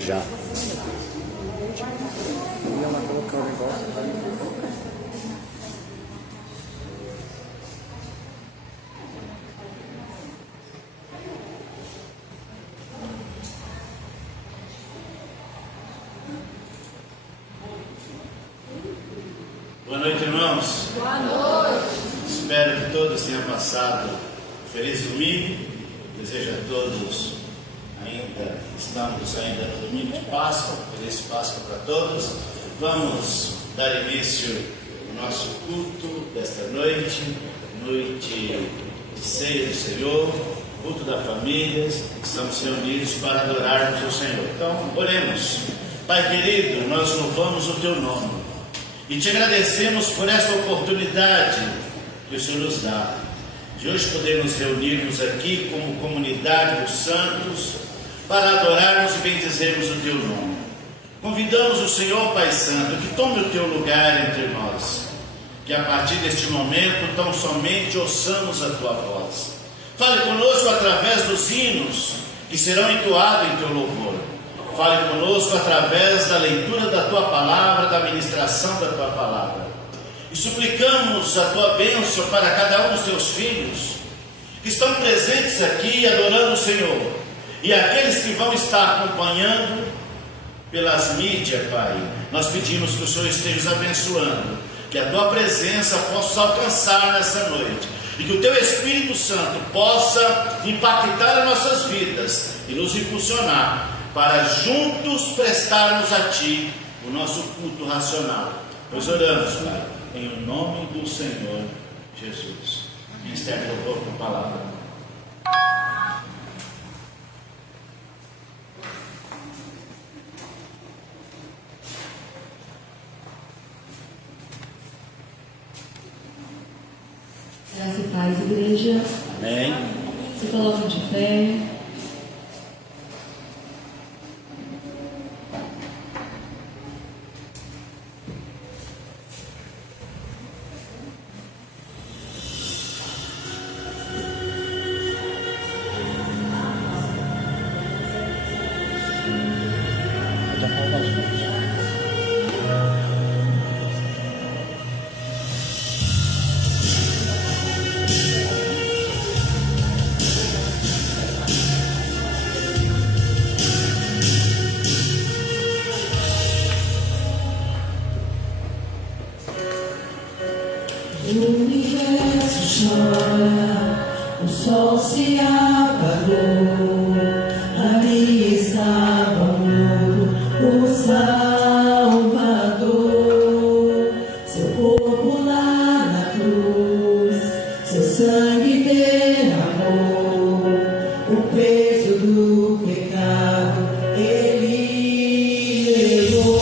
Já. E ela colocou o negócio. Boa noite, irmãos. Boa noite. Espero que todos tenham passado um feliz domingo. Desejo a todos, estamos ainda no domingo de Páscoa. Feliz Páscoa para todos. Vamos dar início ao nosso culto desta noite, noite de ceia do Senhor, culto da família. Estamos reunidos para adorarmos o Senhor. Então, oremos. Pai querido, nós louvamos o Teu nome e Te agradecemos por esta oportunidade que o Senhor nos dá, de hoje podermos reunirmos aqui como comunidade dos santos, para adorarmos e bendizermos o Teu nome. Convidamos o Senhor, Pai Santo, que tome o Teu lugar entre nós, que a partir deste momento tão somente ouçamos a Tua voz. Fale conosco através dos hinos que serão entoados em Teu louvor. Fale conosco através da leitura da Tua palavra, da ministração da Tua palavra. E suplicamos a Tua bênção para cada um dos Teus filhos que estão presentes aqui adorando o Senhor, e aqueles que vão estar acompanhando pelas mídias, Pai. Nós pedimos que o Senhor esteja os abençoando, que a Tua presença possa alcançar nessa noite, e que o Teu Espírito Santo possa impactar as nossas vidas e nos impulsionar para juntos prestarmos a Ti o nosso culto racional. Nós oramos, Pai, em nome do Senhor Jesus. Ministério do Louvor com a palavra. Graça e paz, igreja. Amém. Se colocam de pé. O universo chora, o sol se apagou, ali estava o Salvador, seu corpo lá na cruz, seu sangue derramou, o peso do pecado ele levou.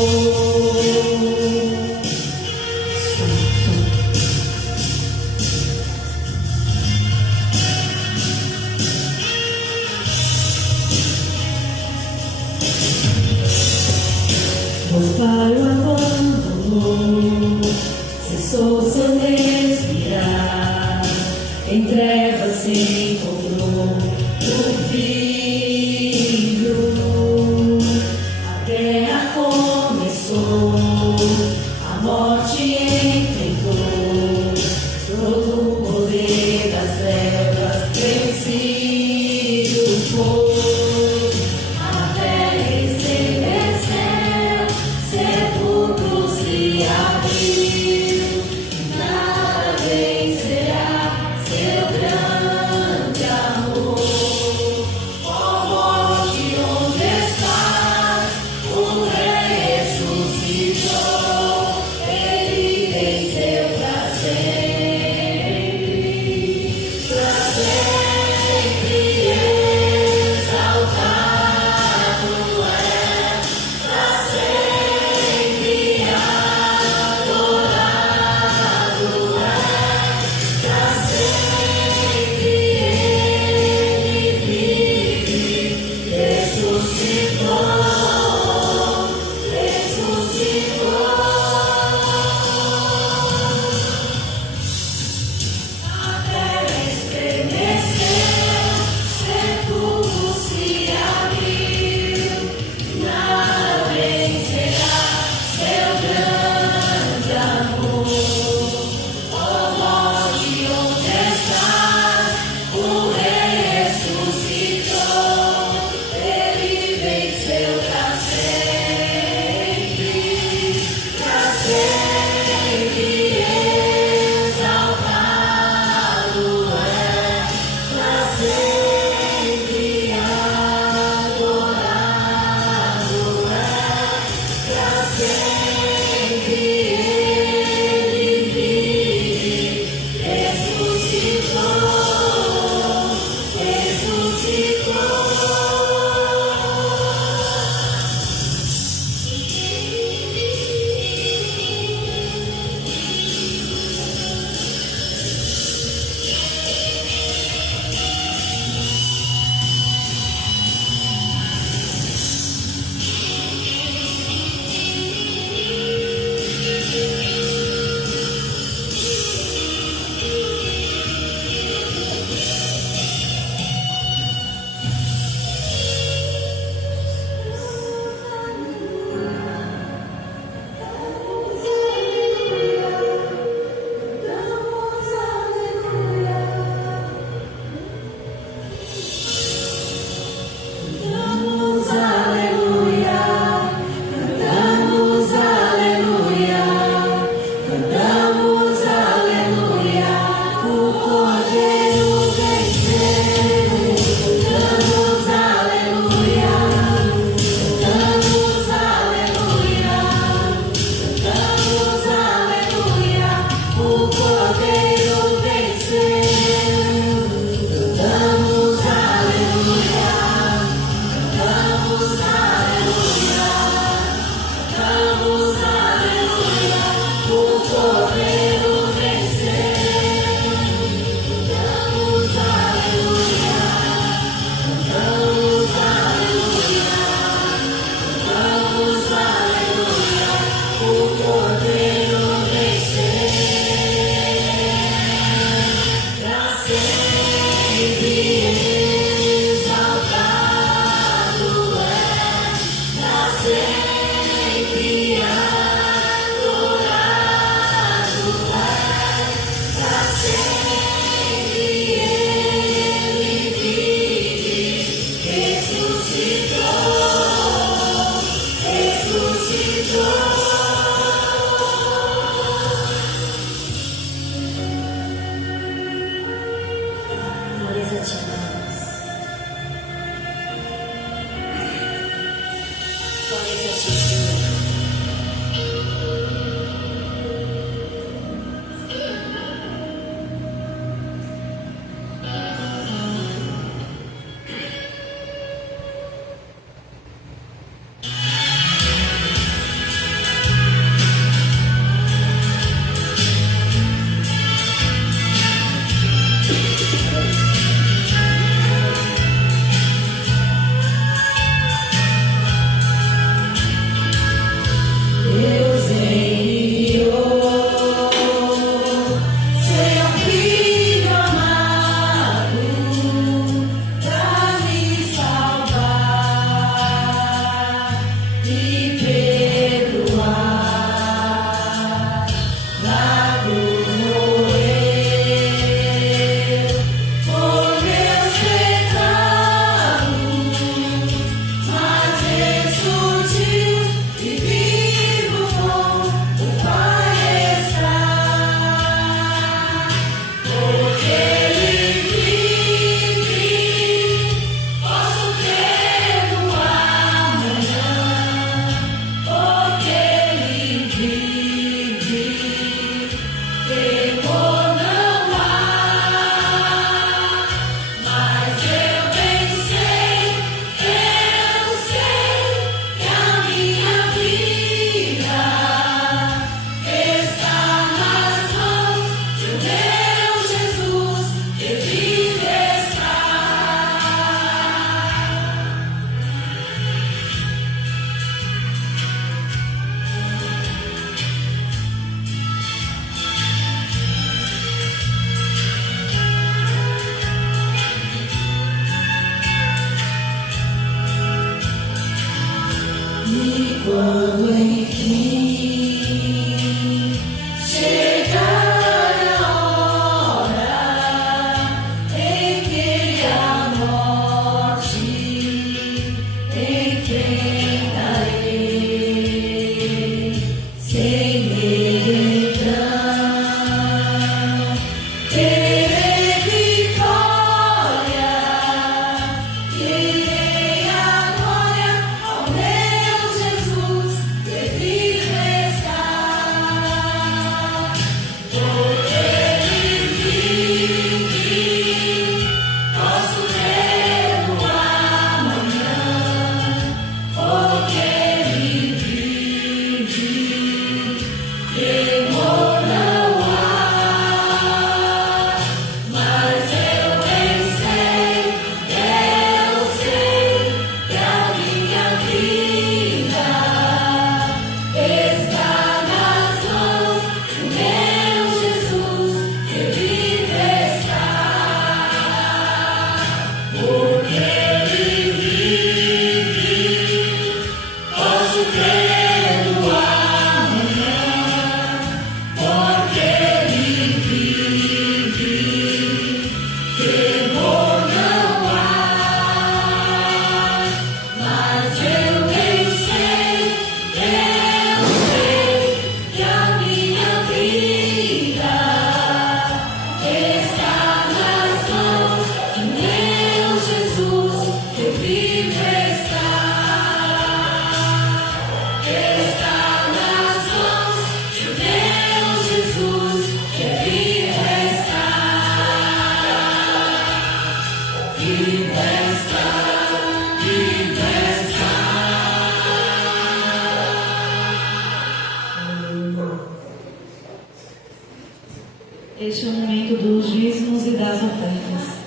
Este é o momento dos dízimos e das ofertas.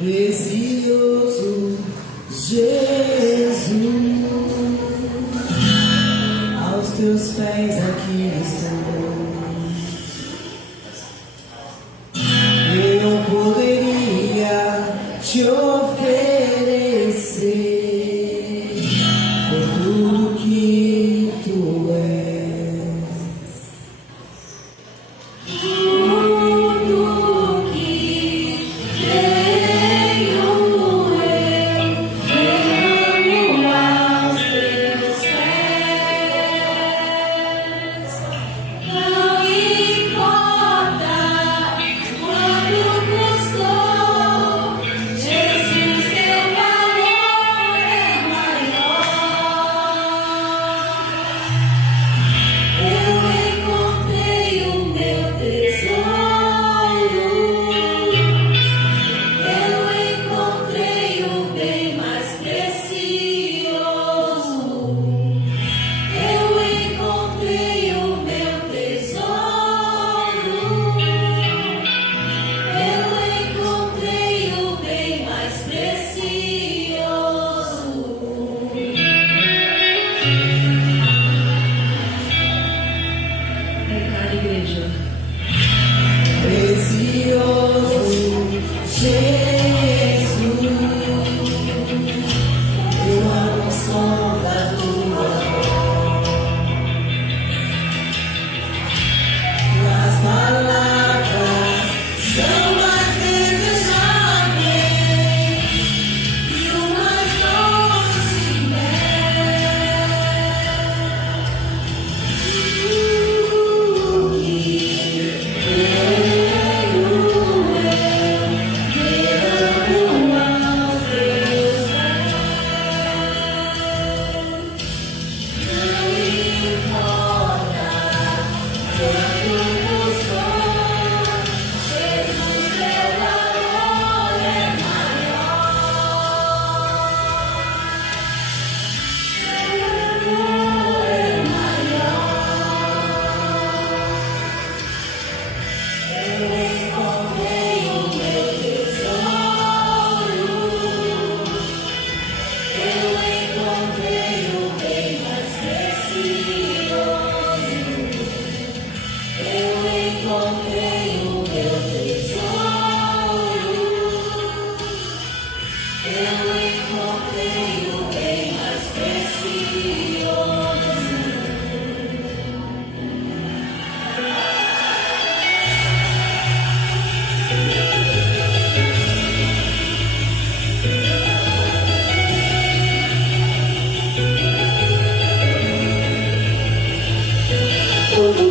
Precioso Jesus, aos teus pés aqui estou. Eu poderia te oferecer por tudo que tu és. Tudo que tenho eu derramo aos teus pés. Não importa quanto custou, Jesus, teu valor é maior. Eu encontrei o meu tesouro, eu encontrei o bem mais precioso. Eu encontrei o meu tesouro, eu encontrei o bem mais precioso. Recado, igreja. Precioso Jesus, eu amo o som da tua voz. As palavras são mais desejáveis e o mais doce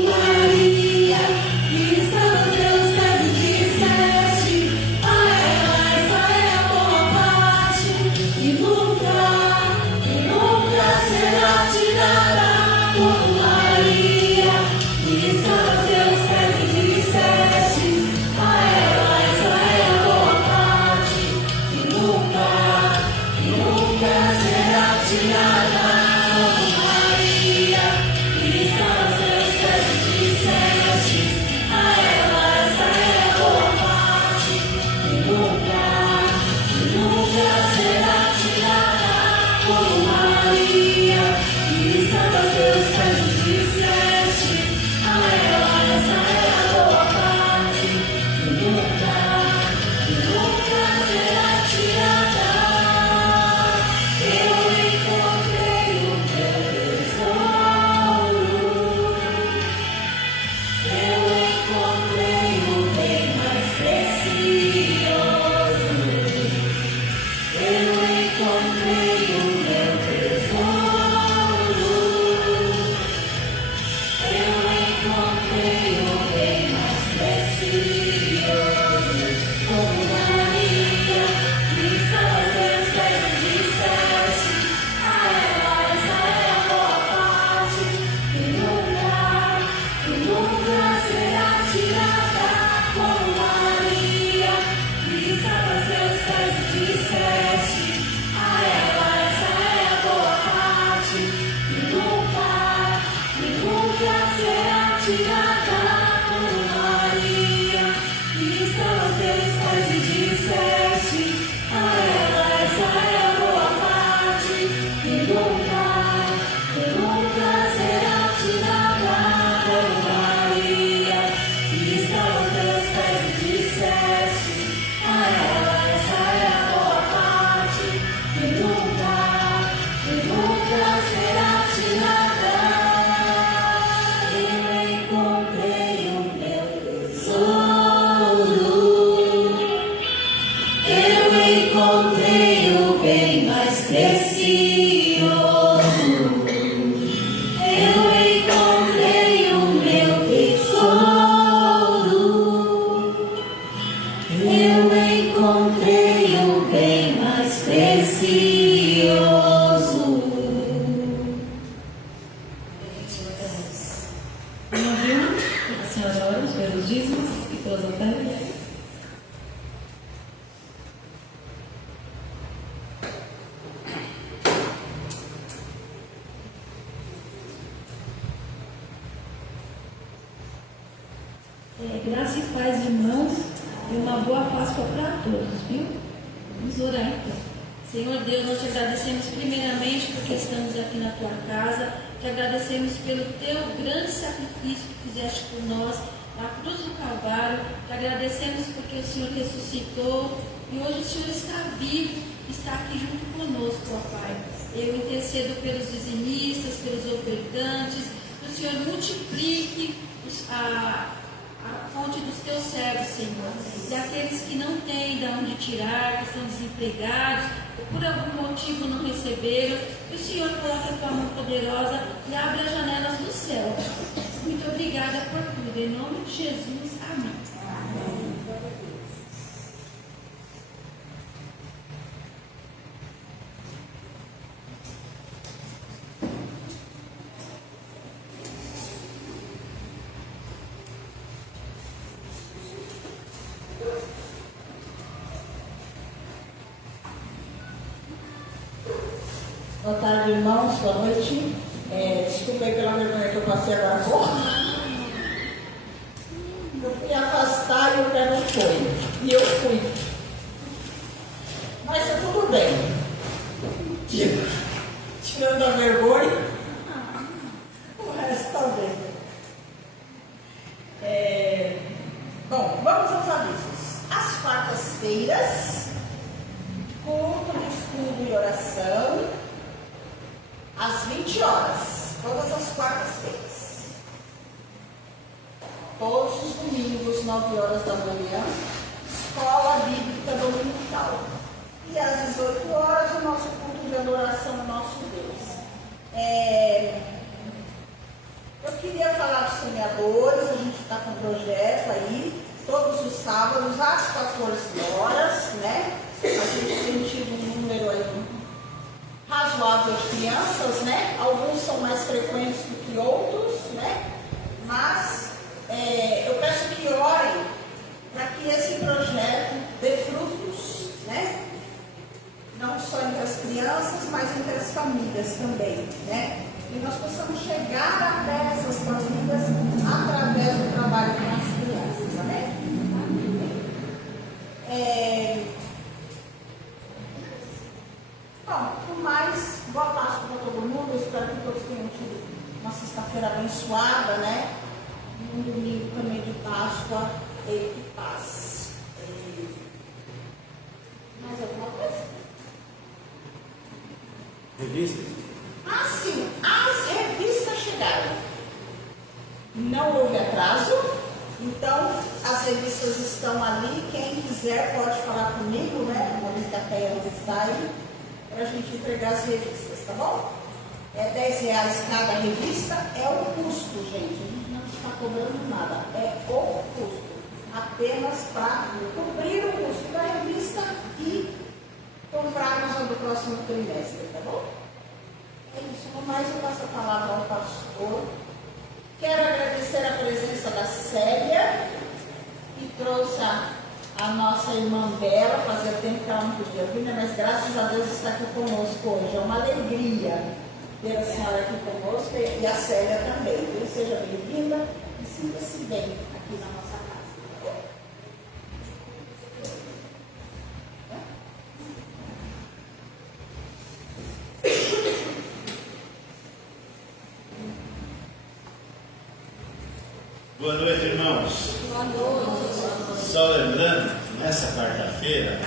Maria, que está todos pelos dízimos e pelas ofertas. Graça e paz, irmãos, e uma boa Páscoa para todos, viu? Vamos orar então. Senhor Deus, nós te agradecemos primeiramente porque estamos aqui na tua casa, te agradecemos pelo teu grande sacrifício que fizeste por nós na cruz do Calvário, te agradecemos porque o Senhor ressuscitou e hoje o Senhor está vivo, está aqui junto conosco, ó Pai. Eu intercedo pelos dizimistas, pelos ofertantes, que o Senhor multiplique a fonte dos teus servos, Senhor, e aqueles que não têm de onde tirar, que estão desempregados, ou por algum motivo não receberam, que o Senhor coloque a tua mão poderosa e abra as janelas do céu. Muito obrigada por tudo, em nome de Jesus, amém. Boa tarde, irmãos. Boa noite. Desculpa aí pela vergonha que eu passei agora há pouco. Eu fui afastar e o pé não foi. E eu fui. Mas tá tudo bem. Tirando a vergonha, o resto está bem. Bom, vamos aos avisos. Às quartas-feiras, culto de estudo e oração, às 20 horas, todas as quartas-feiras. Todos os domingos, 9 horas da manhã, escola bíblica dominical. E às 18 horas, o nosso culto de adoração ao nosso Deus. Eu queria falar dos semeadores, a gente está com um projeto aí, todos os sábados, às 14 horas, né? A gente tem tido um número aí razoável de crianças, né? Alguns são mais frequentes do que outros, né? Mas eu peço que orem para que esse projeto dê frutos, né? Não só entre as crianças, mas entre as famílias também, né? E nós possamos chegar até essas famílias através do trabalho com as crianças, né? Bom, por mais, boa Páscoa para todo mundo. Eu espero que todos tenham tido uma sexta-feira abençoada, né? Um domingo também de Páscoa e de paz. Mais alguma coisa? Revista? Ah, sim, as revistas chegaram. Não houve atraso, então as revistas estão ali. Quem quiser pode falar comigo, né? Por isso que a Teia está aí, para a gente entregar as revistas, tá bom? É R$10 cada revista, é o custo, gente. A gente não está cobrando nada, é o custo. Apenas para cobrir o custo da revista e comprarmos a do próximo trimestre, tá bom? É isso, no mais eu passo a palavra ao pastor. Quero agradecer a presença da Célia, que trouxe a nossa irmã Bela. Fazia tempo que ela não podia vir, né? Mas graças a Deus está aqui conosco hoje. É uma alegria ter a senhora aqui conosco e a Célia também. Viu? Seja bem-vinda e sinta-se bem aqui na nossa casa. Boa noite, irmãos. Boa noite. Só lembrando, nessa quarta-feira,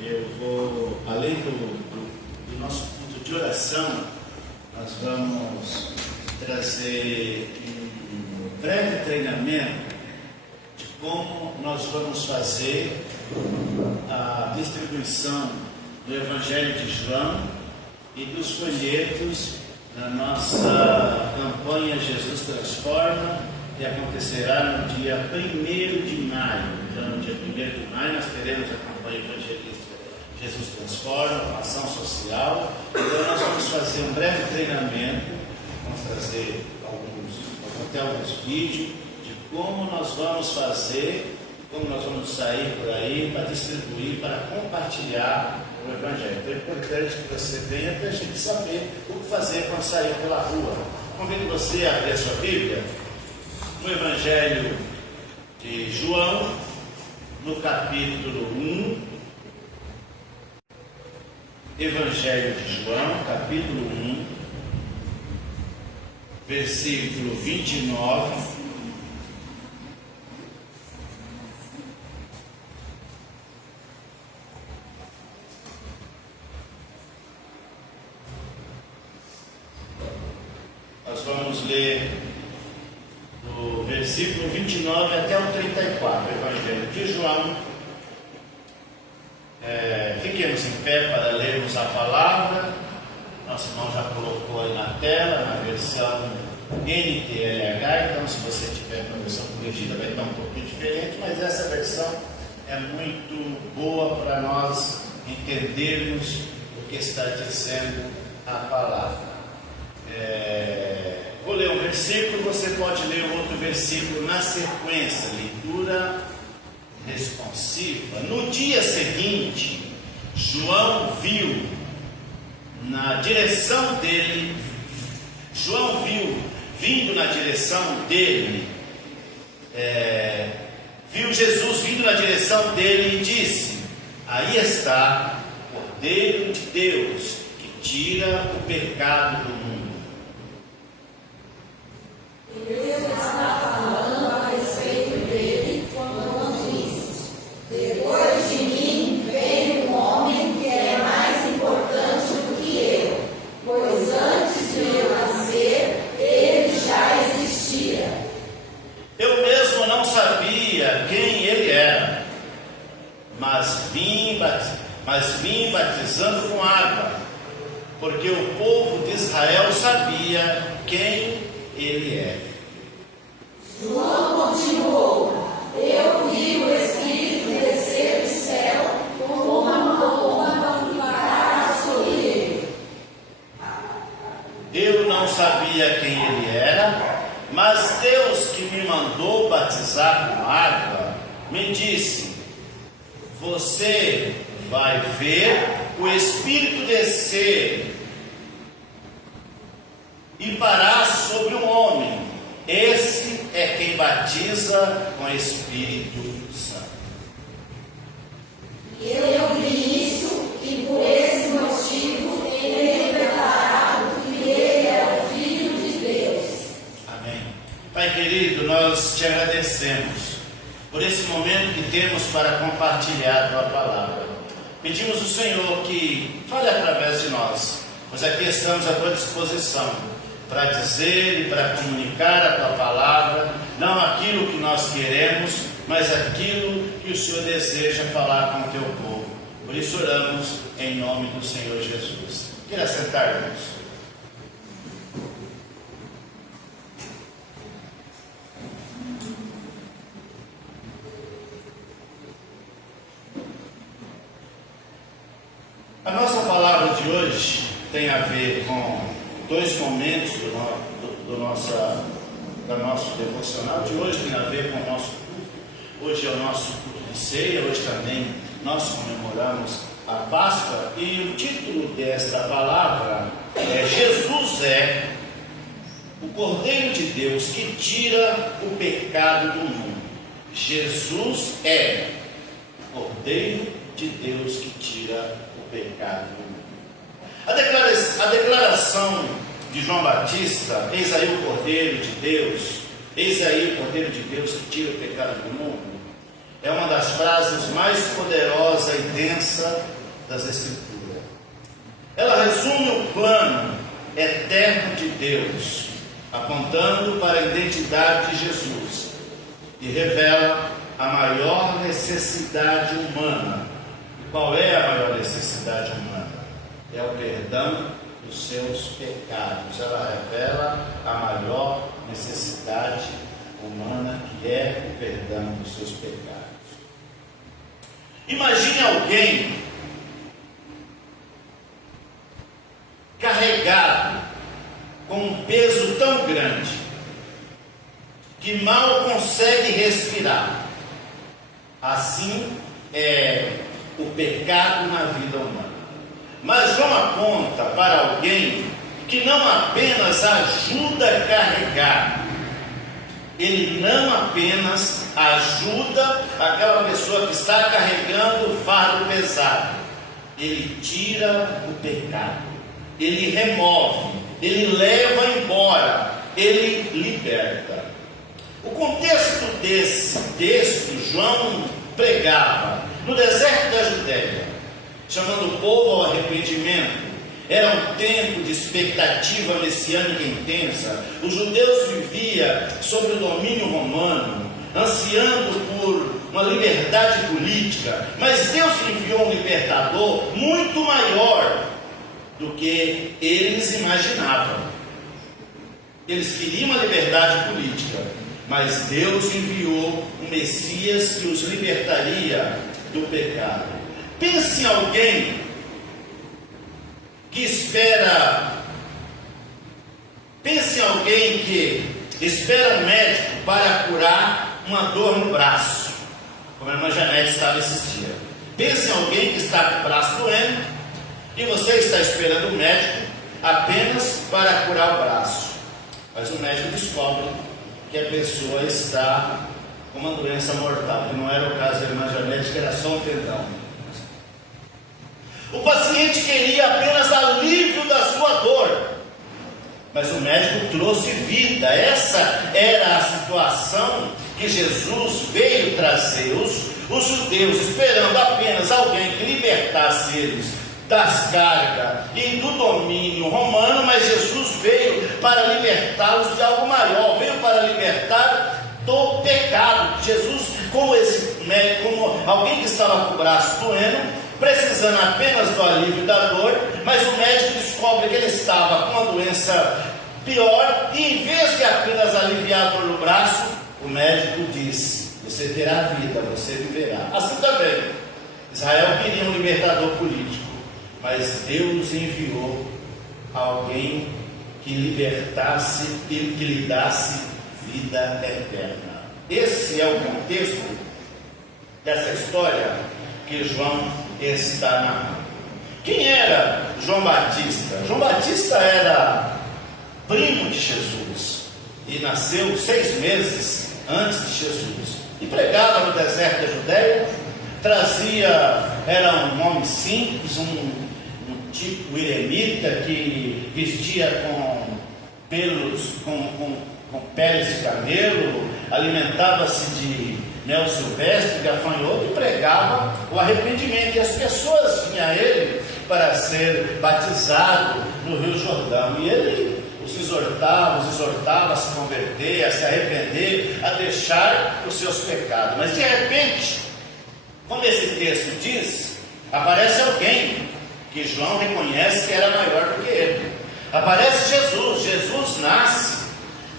eu vou, além do nosso culto de oração, nós vamos trazer um breve treinamento de como nós vamos fazer a distribuição do Evangelho de João e dos folhetos da nossa campanha Jesus Transforma, que acontecerá no dia 1º de maio. Então, no dia 1º de maio, nós teremos a campanha evangelística Jesus Transforma, uma ação social. Então, nós vamos fazer um breve treinamento, vamos trazer alguns vídeos de como nós vamos fazer, como nós vamos sair por aí para distribuir, para compartilhar o Evangelho. Então é importante que você venha para a gente saber o que fazer quando sair pela rua. Convido você a abrir a sua Bíblia no Evangelho de João, no capítulo 1. Evangelho de João, capítulo 1, versículo 29. Nós vamos ler do versículo 29 até o 34, Evangelho de João. Fiquemos em pé para lermos a palavra. Nosso irmão já colocou aí na tela, na versão NTLH. Então, se você tiver uma versão corrigida, vai estar um pouquinho diferente, mas essa versão é muito boa para nós entendermos o que está dizendo a palavra. Vou ler um versículo, você pode ler outro versículo na sequência, leitura responsiva. No dia seguinte, João viu vindo na direção dele, viu Jesus vindo na direção dele e disse: aí está o Cordeiro de Deus que tira o pecado do mundo. Deus está falando a respeito dele quando diz: depois de mim veio um homem que é mais importante do que eu, pois antes de eu nascer, ele já existia. Eu mesmo não sabia quem ele era, mas vim batizando com água, porque o povo de Israel sabia quem ele é. João continuou: eu vi o Espírito descer do céu como uma paloma e parar sobre ele. Eu não sabia quem ele era, mas Deus que me mandou batizar com água me disse: você vai ver o Espírito descer e parar sobre um homem. Esse é quem batiza com Espírito Santo. Eu vi isso e por esse motivo ele é declarado que ele é o Filho de Deus. Amém. Pai querido, nós te agradecemos por esse momento que temos para compartilhar a tua palavra. Pedimos ao Senhor que fale através de nós, pois aqui estamos à tua disposição para dizer e para comunicar a tua palavra, não aquilo que nós queremos, mas aquilo que o Senhor deseja falar com o teu povo. Por isso oramos em nome do Senhor Jesus. Queira sentar-nos. A nossa palavra de hoje tem a ver com dois momentos do nosso devocional de hoje. Tem a ver com o nosso culto. Hoje é o nosso culto de ceia. Hoje também nós comemoramos a Páscoa. E o título desta palavra é: Jesus é o Cordeiro de Deus que tira o pecado do mundo. Jesus é o Cordeiro de Deus que tira o pecado do mundo. A declaração de João Batista: eis aí o Cordeiro de Deus, eis aí o Cordeiro de Deus que tira o pecado do mundo, é uma das frases mais poderosas e densas das Escrituras. Ela resume o plano eterno de Deus, apontando para a identidade de Jesus, e revela a maior necessidade humana. E qual é a maior necessidade humana? É o perdão dos seus pecados. Ela revela a maior necessidade humana, que é o perdão dos seus pecados. Imagine alguém carregado com um peso tão grande que mal consegue respirar. Assim é o pecado na vida humana. Mas João aponta para alguém que não apenas ajuda a carregar, ele não apenas ajuda aquela pessoa que está carregando o fardo pesado, ele tira o pecado, ele remove, ele leva embora, ele liberta. O contexto desse texto, João pregava no deserto da Judéia, chamando o povo ao arrependimento. Era um tempo de expectativa messiânica intensa. Os judeus viviam sob o domínio romano, ansiando por uma liberdade política, mas Deus enviou um libertador muito maior do que eles imaginavam. Eles queriam uma liberdade política, mas Deus enviou um Messias que os libertaria do pecado. Pense em alguém que espera um médico para curar uma dor no braço, como a irmã Janete estava esses dias. Pense em alguém que está com o braço doendo e você está esperando o médico apenas para curar o braço, mas o médico descobre que a pessoa está com uma doença mortal, que não era o caso da irmã Janete, que era só um tendão. O paciente queria apenas alívio da sua dor, mas o médico trouxe vida. Essa era a situação que Jesus veio trazer. Os judeus esperando apenas alguém que libertasse eles das cargas e do domínio romano, mas Jesus veio para libertá-los de algo maior, veio para libertar do pecado. Jesus, como alguém que estava com o braço doendo, precisando apenas do alívio da dor, mas o médico descobre que ele estava com uma doença pior, e em vez de apenas aliviar a dor no braço, o médico diz: você terá vida, você viverá. Assim também, Israel queria um libertador político, mas Deus enviou alguém que libertasse e que lhe desse vida eterna. Esse é o contexto dessa história que João está narrando. Quem era João Batista? João Batista era primo de Jesus e nasceu 6 meses antes de Jesus e pregava no deserto da Judéia. Era um homem simples, um tipo eremita que vestia com pelos, com peles de camelo, alimentava-se de mel silvestre, gafanhoto, e pregava o arrependimento, e as pessoas vinham a ele para ser batizado no Rio Jordão, e ele os exortava a se converter, a se arrepender, a deixar os seus pecados. Mas de repente, como esse texto diz, aparece alguém que João reconhece que era maior do que ele. Aparece Jesus nasce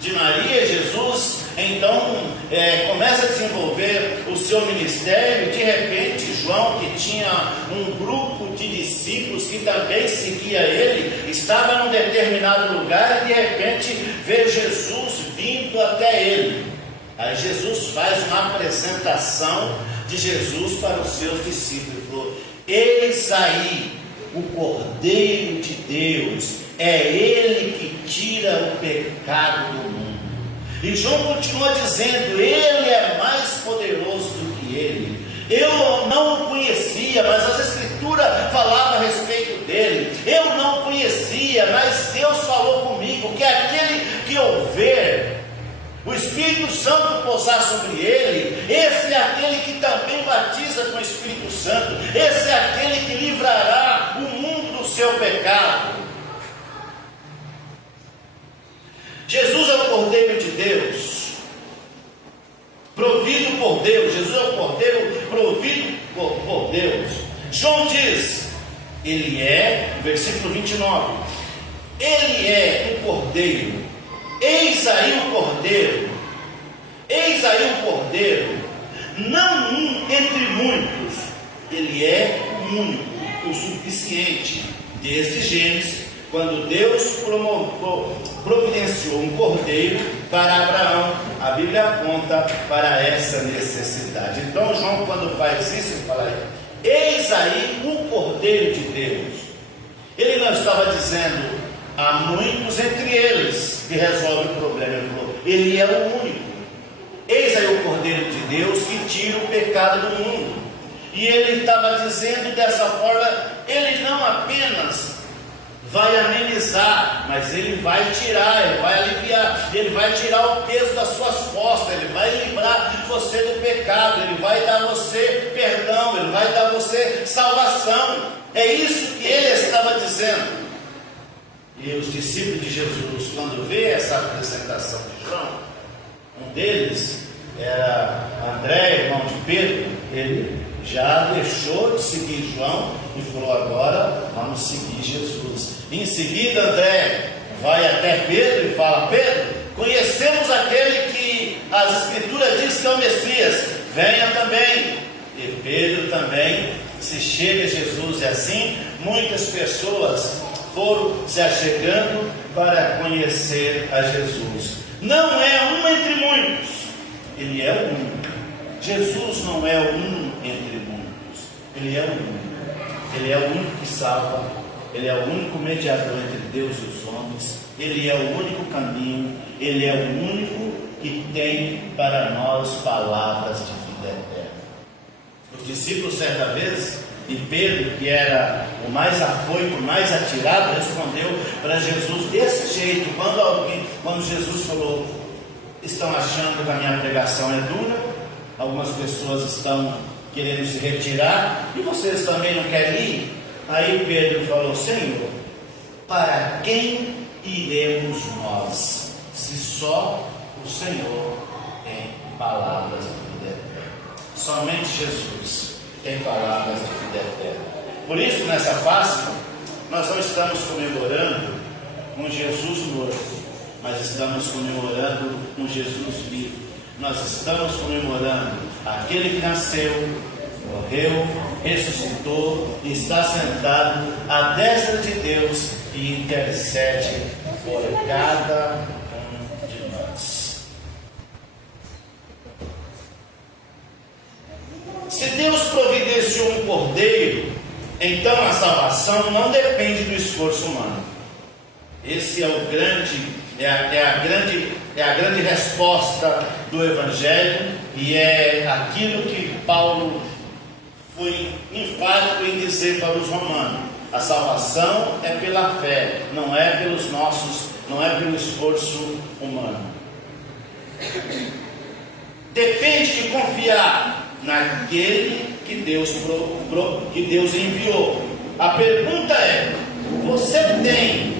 de Maria. Jesus então começa a desenvolver o seu ministério. De repente, João, que tinha um grupo de discípulos que também seguia ele, estava num determinado lugar e de repente vê Jesus vindo até ele. Aí Jesus faz uma apresentação de Jesus para os seus discípulos. Ele falou: eis aí o Cordeiro de Deus, é Ele que tira o pecado do mundo. E João continua dizendo: Ele é mais poderoso do que ele. Eu não o conhecia, mas as Escrituras falavam a respeito dele. Eu não o conhecia, mas Deus falou comigo que aquele que ouvir o Espírito Santo pousar sobre ele, esse é aquele que também batiza com o Espírito Santo. Esse é aquele que livrará o mundo do seu pecado. Jesus é o Cordeiro de Deus, provido por Deus. Jesus é o Cordeiro provido por Deus. João diz, ele é, versículo 29, ele é o Cordeiro. Eis aí o Cordeiro, eis aí o Cordeiro, não um entre muitos, ele é o único, o suficiente. Desde Gênesis, quando Deus providenciou um cordeiro para Abraão. A Bíblia aponta para essa necessidade. Então João, quando faz isso, ele fala: eis aí o cordeiro de Deus. Ele não estava dizendo há muitos entre eles que resolve o problema. Ele falou: ele é o único. Eis aí o cordeiro de Deus que tira o pecado do mundo. E ele estava dizendo dessa forma: ele não apenas vai amenizar, mas ele vai tirar, ele vai aliviar, ele vai tirar o peso das suas costas, ele vai livrar você do pecado, ele vai dar a você perdão, ele vai dar a você salvação. É isso que ele estava dizendo. E os discípulos de Jesus, quando vê essa apresentação de João, um deles era André, irmão de Pedro, ele já deixou de seguir João e falou: agora vamos seguir Jesus. Em seguida, André vai até Pedro e fala: Pedro, conhecemos aquele que as Escrituras diz que é o Messias, venha também. E Pedro também se chega a Jesus, e assim muitas pessoas foram se achegando para conhecer a Jesus. Não é um entre muitos, ele é o único. Jesus não é o um entre muitos, ele é o único. Ele é o único que salva, ele é o único mediador entre Deus e os homens, ele é o único caminho, ele é o único que tem para nós palavras de vida eterna. Os discípulos, certa vez, e Pedro, que era o mais afoito, o mais atirado, respondeu para Jesus desse jeito. Quando Jesus falou: estão achando que a minha pregação é dura, algumas pessoas estão querendo se retirar, e vocês também não querem ir? Aí Pedro falou: Senhor, para quem iremos nós, se só o Senhor tem palavras de vida eterna? Somente Jesus tem palavras de vida eterna. Por isso, nessa Páscoa, nós não estamos comemorando um Jesus morto, mas estamos comemorando um Jesus vivo. Nós estamos comemorando aquele que nasceu, morreu, ressuscitou e está sentado à destra de Deus e intercede por cada um de nós. Se Deus providenciou um cordeiro, então a salvação não depende do esforço humano. Esse é o a grande resposta do Evangelho, e é aquilo que Paulo foi enfático em dizer para os romanos: a salvação é pela fé, não é pelo esforço humano. Depende de confiar naquele que Deus enviou. A pergunta é: você tem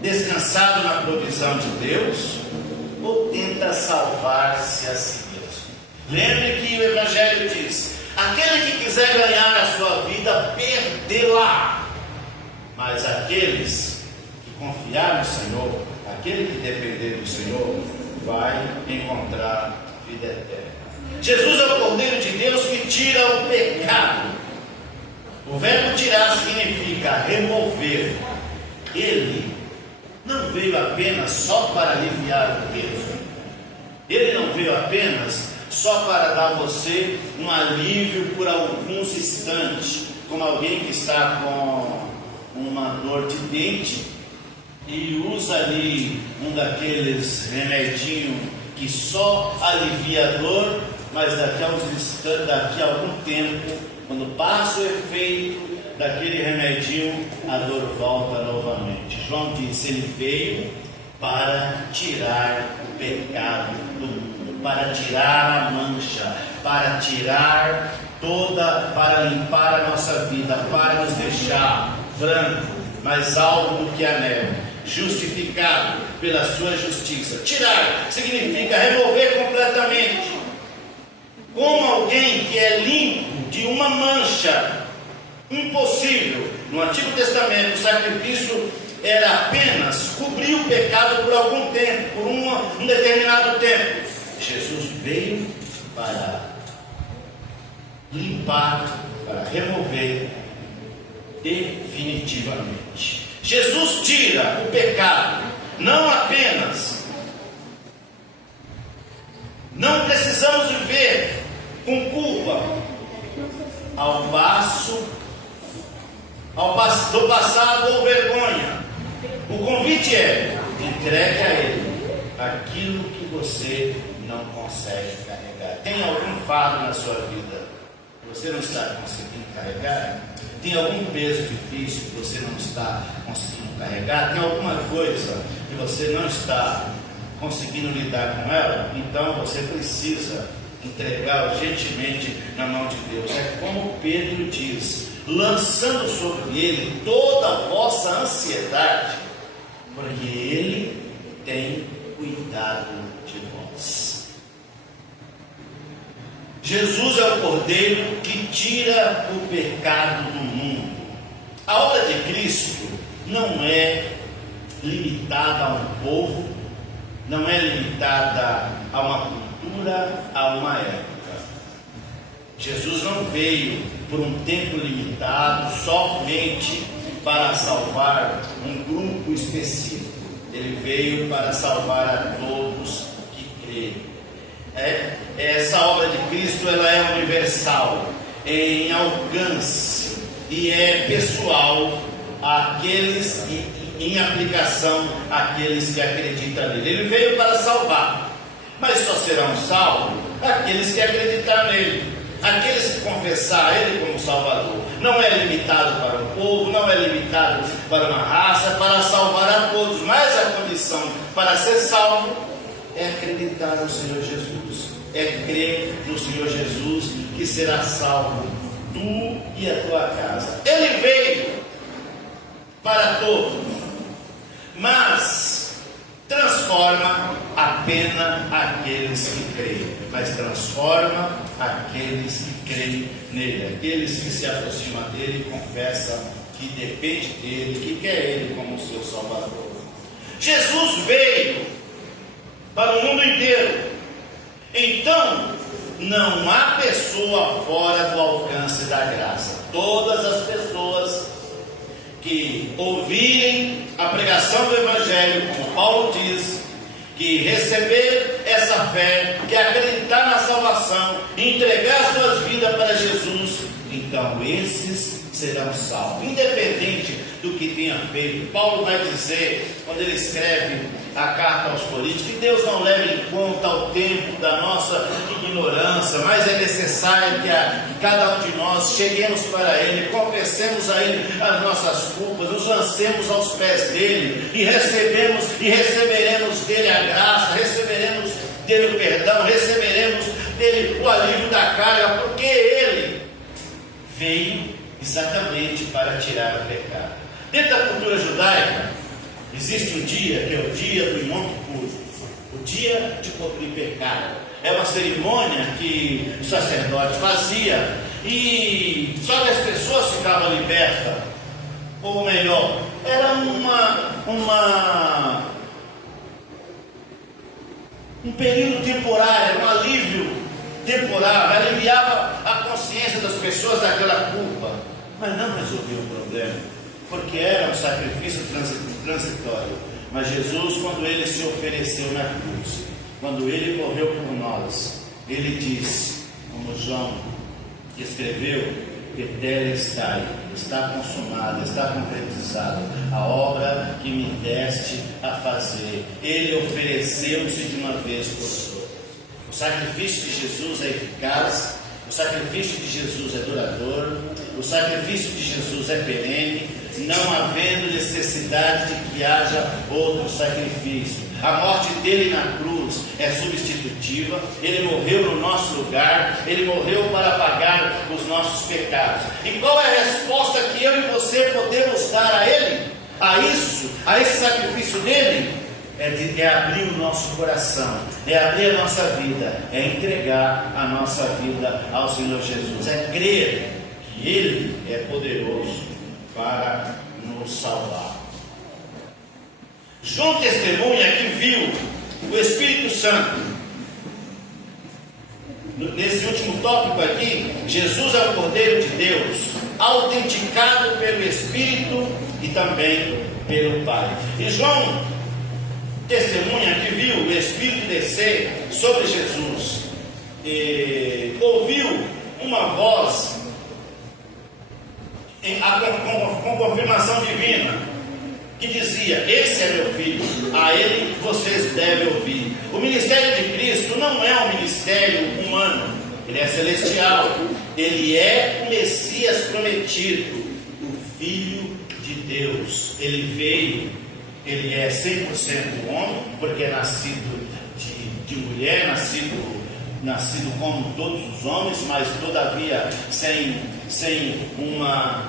descansado na provisão de Deus, ou tenta salvar-se a si mesmo? Lembre que o Evangelho diz: aquele que quiser ganhar a sua vida, perdê-la. Mas aqueles que confiar no Senhor, aquele que depender do Senhor, vai encontrar vida eterna. Jesus é o Cordeiro de Deus que tira o pecado. O verbo tirar significa remover. Ele não veio apenas só para aliviar o peso. Ele não veio apenas só para dar a você um alívio por alguns instantes, como alguém que está com uma dor de dente e usa ali um daqueles remedinhos que só alivia a dor, mas daqui a algum tempo, quando passa o efeito daquele remedinho, a dor volta novamente. João disse: ele veio para tirar o pecado do mundo, para tirar a mancha, para tirar para limpar a nossa vida, para nos deixar branco, mais alvo do que a neve, justificado pela sua justiça. Tirar significa remover completamente, como alguém que é limpo de uma mancha. Impossível. No Antigo Testamento, o sacrifício era apenas cobrir o pecado por algum tempo, por um determinado tempo. Jesus veio para limpar, para remover definitivamente. Jesus tira o pecado Não apenas. Não precisamos viver com culpa. Do passado ou vergonha. O convite é: entregue a Ele aquilo que você não consegue carregar. Tem algum fardo na sua vida que você não está conseguindo carregar? Tem algum peso difícil que você não está conseguindo carregar? Tem alguma coisa que você não está conseguindo lidar com ela? Então você precisa entregar urgentemente na mão de Deus. É como Pedro diz: lançando sobre Ele toda a vossa ansiedade, porque Ele tem cuidado de vós. Jesus é o Cordeiro que tira o pecado do mundo. A obra de Cristo não é limitada a um povo, não é limitada a uma cultura, a uma época. Jesus não veio por um tempo limitado somente para salvar um grupo específico. Ele veio para salvar a todos que creem. Essa obra de Cristo, ela é universal em alcance e é pessoal àqueles em aplicação àqueles que acreditam nele. Ele veio para salvar, mas só serão salvos aqueles que acreditar nele, aqueles que confessar Ele como Salvador. Não é limitado para um povo, não é limitado para uma raça, para salvar a todos, mas a condição para ser salvo é acreditar no Senhor Jesus, é crer no Senhor Jesus, que será salvo tu e a tua casa. Ele veio para todos, mas transforma apenas aqueles que creem, mas transforma aqueles que creem nele, aqueles que se aproximam dele e confessam que depende dele, que quer ele como seu Salvador. Jesus veio para o mundo inteiro, então não há pessoa fora do alcance da graça. Todas as pessoas que ouvirem a pregação do Evangelho, como Paulo diz, que receber essa fé, que acreditar na salvação, entregar suas vidas para Jesus, então esses serão salvos, independente do que tenha feito. Paulo vai dizer, quando ele escreve a carta aos Coríntios, que Deus não leva em conta o tempo da nossa ignorância, mas é necessário que cada um de nós cheguemos para Ele, confessemos a Ele as nossas culpas, nos lancemos aos pés dEle e receberemos dEle a graça, receberemos dEle o perdão, receberemos dEle o alívio da carga, porque Ele veio exatamente para tirar o pecado. Dentro da cultura judaica, existe um dia que é o dia do Yom Kippur, o dia de cobrir pecado. É uma cerimônia que o sacerdote fazia e só que as pessoas ficavam libertas, ou melhor, era um período temporário, um alívio temporário, aliviava a consciência das pessoas daquela culpa, mas não resolvia o problema, porque era um sacrifício transitório. Mas Jesus, quando Ele se ofereceu na cruz, quando Ele morreu por nós, Ele disse, como João escreveu, Tetelestai, está consumada, está concretizada a obra que me deste a fazer. Ele ofereceu-se de uma vez por todas. O sacrifício de Jesus é eficaz, o sacrifício de Jesus é duradouro, o sacrifício de Jesus é perene, não havendo necessidade de que haja outro sacrifício. A morte dele na cruz é substitutiva, ele morreu no nosso lugar, ele morreu para pagar os nossos pecados. E qual é a resposta que eu e você podemos dar a ele? A esse sacrifício dele? É abrir o nosso coração, é abrir a nossa vida, é entregar a nossa vida ao Senhor Jesus, é crer que Ele é poderoso para nos salvar. João testemunha que viu o Espírito Santo. Nesse último tópico aqui, Jesus é o Cordeiro de Deus, autenticado pelo Espírito e também pelo Pai. E João testemunha que viu o Espírito descer sobre Jesus, e ouviu uma voz com confirmação divina, que dizia: esse é meu filho, a ele vocês devem ouvir. O ministério de Cristo não é um ministério humano, ele é celestial, ele é o Messias prometido, o Filho de Deus. Ele veio, ele é 100% homem, porque é nascido de mulher, nascido como todos os homens, mas todavia sem uma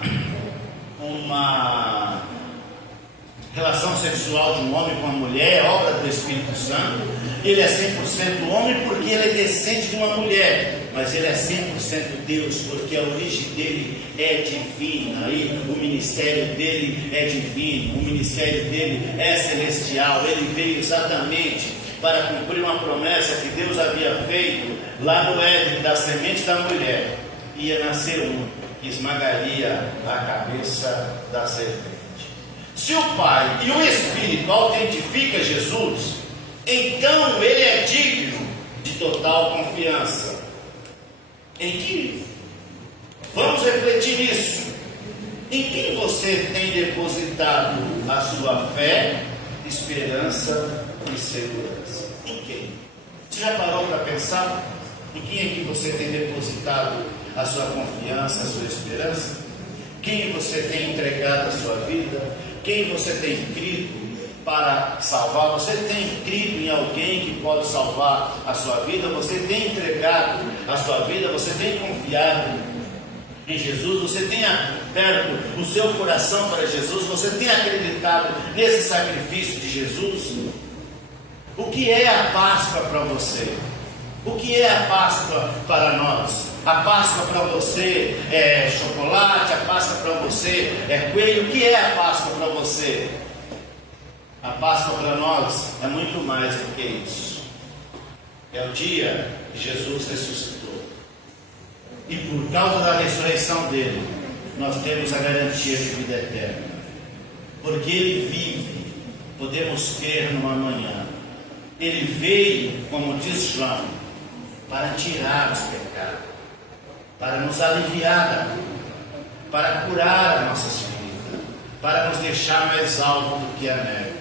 relação sexual de um homem com uma mulher, obra do Espírito Santo. Ele é 100% homem porque ele é descendente de uma mulher, mas ele é 100% Deus, porque a origem dele é divina, e o ministério dele é divino, o ministério dele é celestial. Ele veio exatamente para cumprir uma promessa que Deus havia feito lá no Éden: da semente da mulher ia nascer um que esmagaria a cabeça da serpente. Se o Pai e o Espírito autentificam Jesus, então ele é digno de total confiança. Em que? Vamos refletir nisso. Em quem você tem depositado a sua fé, esperança e segurança? Em quem? Você já parou para pensar? Em quem é que você tem depositado a sua confiança, a sua esperança? Quem você tem entregado a sua vida? Quem você tem crido para salvar? Você tem crido em alguém que pode salvar a sua vida? Você tem entregado a sua vida? Você tem confiado em Jesus? Você tem aberto o seu coração para Jesus? Você tem acreditado nesse sacrifício de Jesus? O que é a Páscoa para você? O que é a Páscoa para nós? A Páscoa para você é chocolate, a Páscoa para você é coelho. O que é a Páscoa para você? A Páscoa para nós é muito mais do que isso. É o dia que Jesus ressuscitou. E por causa da ressurreição dele, nós temos a garantia de vida eterna. Porque ele vive, podemos crer no amanhã. Ele veio, como diz João, para tirar os pecados, para nos aliviar da culpa, para curar as nossas feridas, para nos deixar mais alto do que a neve.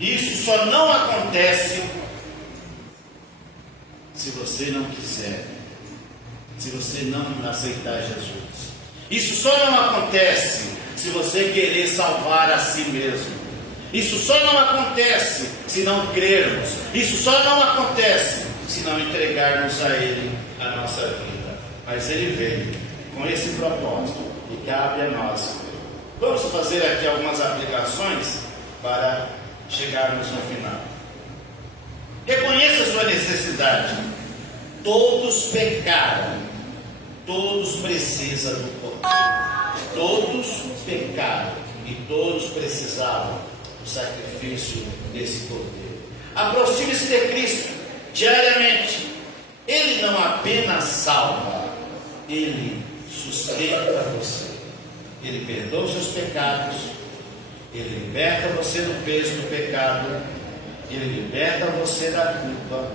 Isso só não acontece se você não quiser, se você não aceitar Jesus. Isso só não acontece se você querer salvar a si mesmo. Isso só não acontece se não crermos. Isso só não acontece se não entregarmos a Ele a nossa vida. Mas Ele veio com esse propósito e cabe a nós. Vamos fazer aqui algumas aplicações para chegarmos no final. Reconheça a sua necessidade. Todos pecaram. Todos precisam do Cordeiro. Todos pecaram e todos precisavam do sacrifício desse Cordeiro. Aproxime-se de Cristo diariamente. Ele não apenas salva, Ele sustenta você. Ele perdoa os seus pecados, Ele liberta você do peso do pecado, Ele liberta você da culpa,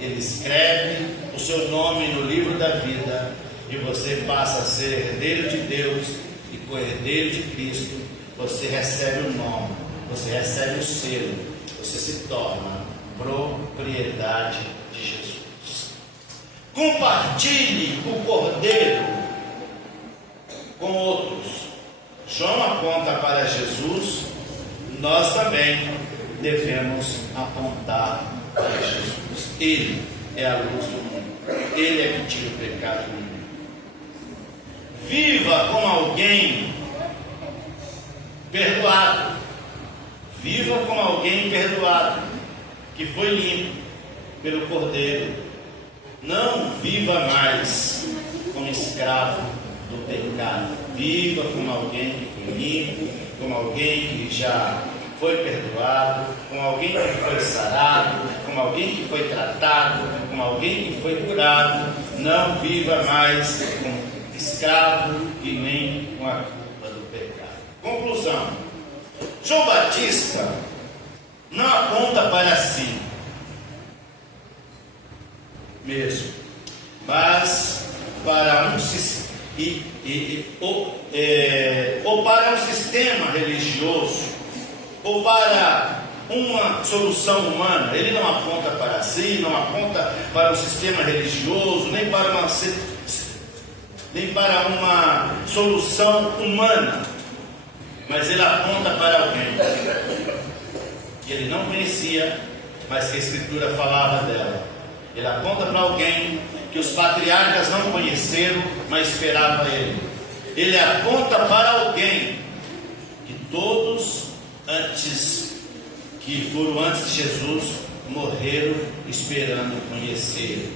Ele escreve o seu nome no livro da vida e você passa a ser herdeiro de Deus e co-herdeiro de Cristo. Você recebe o nome, você recebe o selo, você se torna propriedade de Jesus. Compartilhe o Cordeiro com outros. João aponta para Jesus, nós também devemos apontar para Jesus. Ele é a luz do mundo, Ele é que tira o pecado do mundo. Viva como alguém perdoado. Viva como alguém perdoado, que foi limpo pelo Cordeiro. Não viva mais como escravo do pecado. Viva como alguém que foi limpo, como alguém que já foi perdoado, como alguém que foi sarado, como alguém que foi tratado, como alguém que foi curado. Não viva mais como escravo e nem com a culpa do pecado. Conclusão: João Batista não aponta para si mesmo, mas para ou para um sistema religioso, ou para uma solução humana. Ele não aponta para si, não aponta para um sistema religioso, nem para uma solução humana, mas ele aponta para alguém que ele não conhecia, mas que a Escritura falava dela. Ele aponta para alguém que os patriarcas não conheceram, mas esperavam ele. Ele aponta para alguém que todos que foram antes de Jesus morreram esperando conhecer.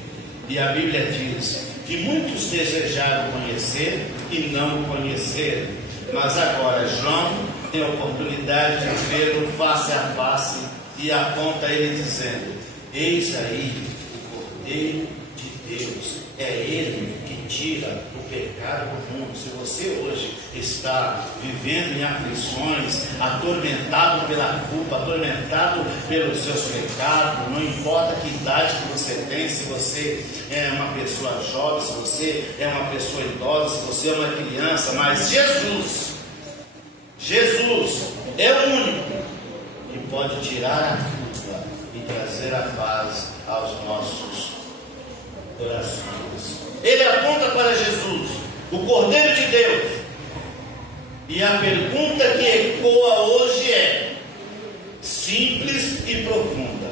E a Bíblia diz que muitos desejaram conhecer e não conheceram, mas agora João tem a oportunidade de vê-lo face a face e aponta ele dizendo: eis aí o Cordeiro de Deus, é ele que tira o pecado do mundo. Se você hoje está vivendo em aflições, atormentado pela culpa, atormentado pelos seus pecados, não importa que idade que você tem, se você é uma pessoa jovem, se você é uma pessoa idosa, se você é uma criança, mas Jesus é o único que pode tirar a culpa e trazer a paz aos nossos corações. Ele aponta para Jesus, o Cordeiro de Deus. E a pergunta que ecoa hoje é simples e profunda: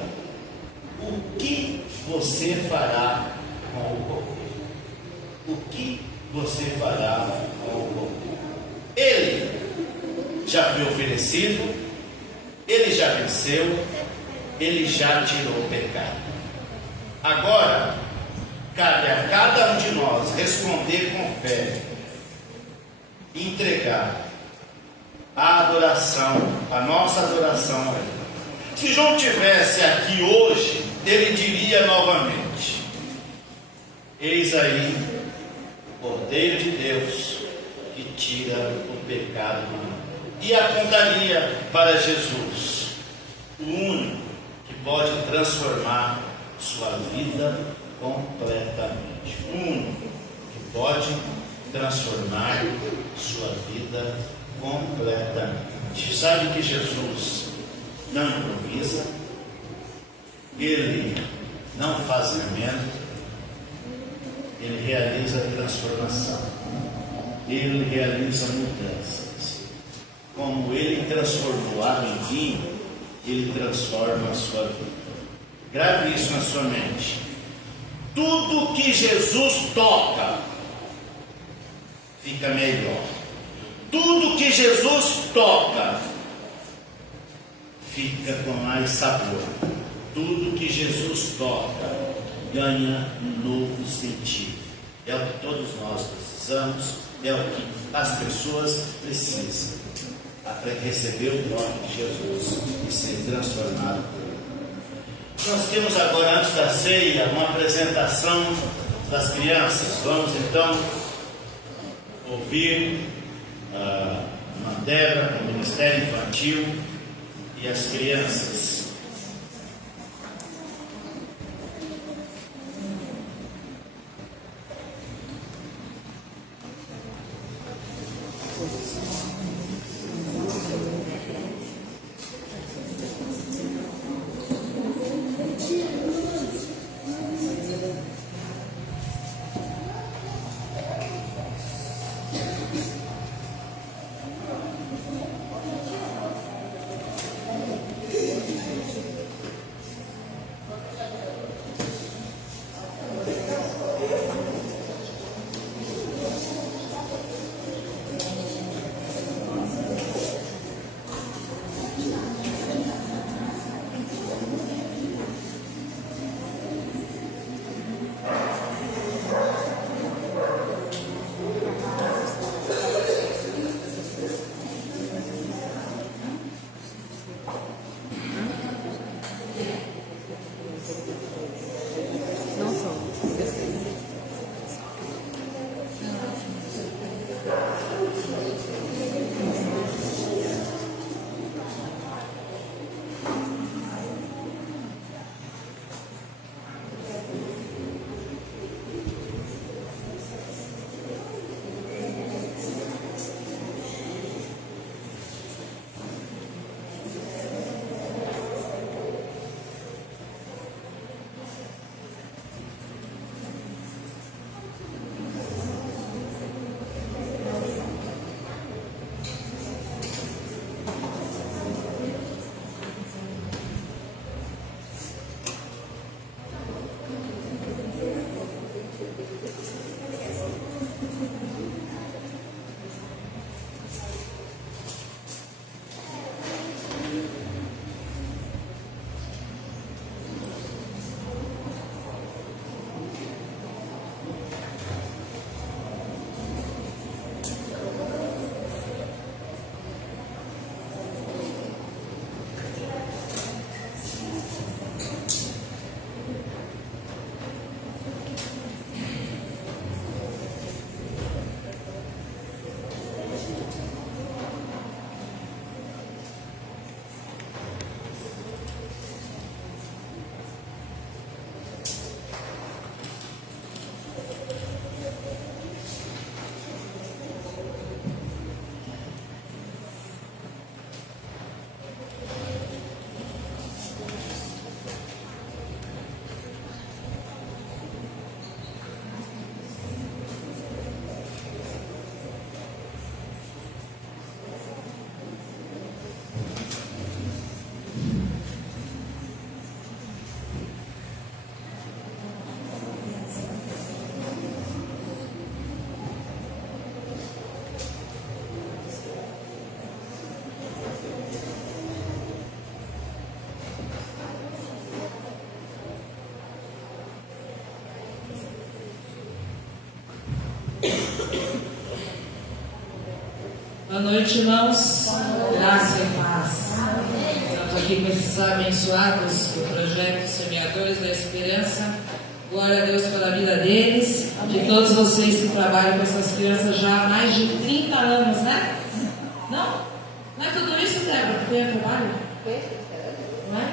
o que você fará com o Cordeiro? O que você fará com o Cordeiro? Ele já foi oferecido, ele já venceu, ele já tirou o pecado. Agora, cabe a cada um de nós responder com fé, entregar a adoração, a nossa adoração a Ele. Se João tivesse aqui hoje, ele diria novamente: eis aí o Cordeiro de Deus que tira o pecado do mundo. E apontaria para Jesus, o único que pode transformar sua vida completamente. O único que pode transformar sua vida completamente. Sabe que Jesus não improvisa, ele não faz lamento, ele realiza transformação, ele realiza mudanças. Como ele transformou água em vinho, ele transforma a sua vida. Grave isso na sua mente. Tudo que Jesus toca fica melhor. Tudo que Jesus toca fica com mais sabor. Tudo que Jesus toca ganha um novo sentido. É o que todos nós precisamos, é o que as pessoas precisam. Receber o nome de Jesus e ser transformado por Ele. Nós temos agora, antes da ceia, uma apresentação das crianças. Vamos então ouvir a Mandela, o Ministério Infantil e as crianças. Boa noite, irmãos. Graça e paz. Estamos aqui com esses abençoados do projeto Semeadores da Esperança. Glória a Deus pela vida deles, de todos vocês que trabalham com essas crianças já há mais de 30 anos, né? Não? Não é tudo isso, Débora, que tem trabalho? Não é?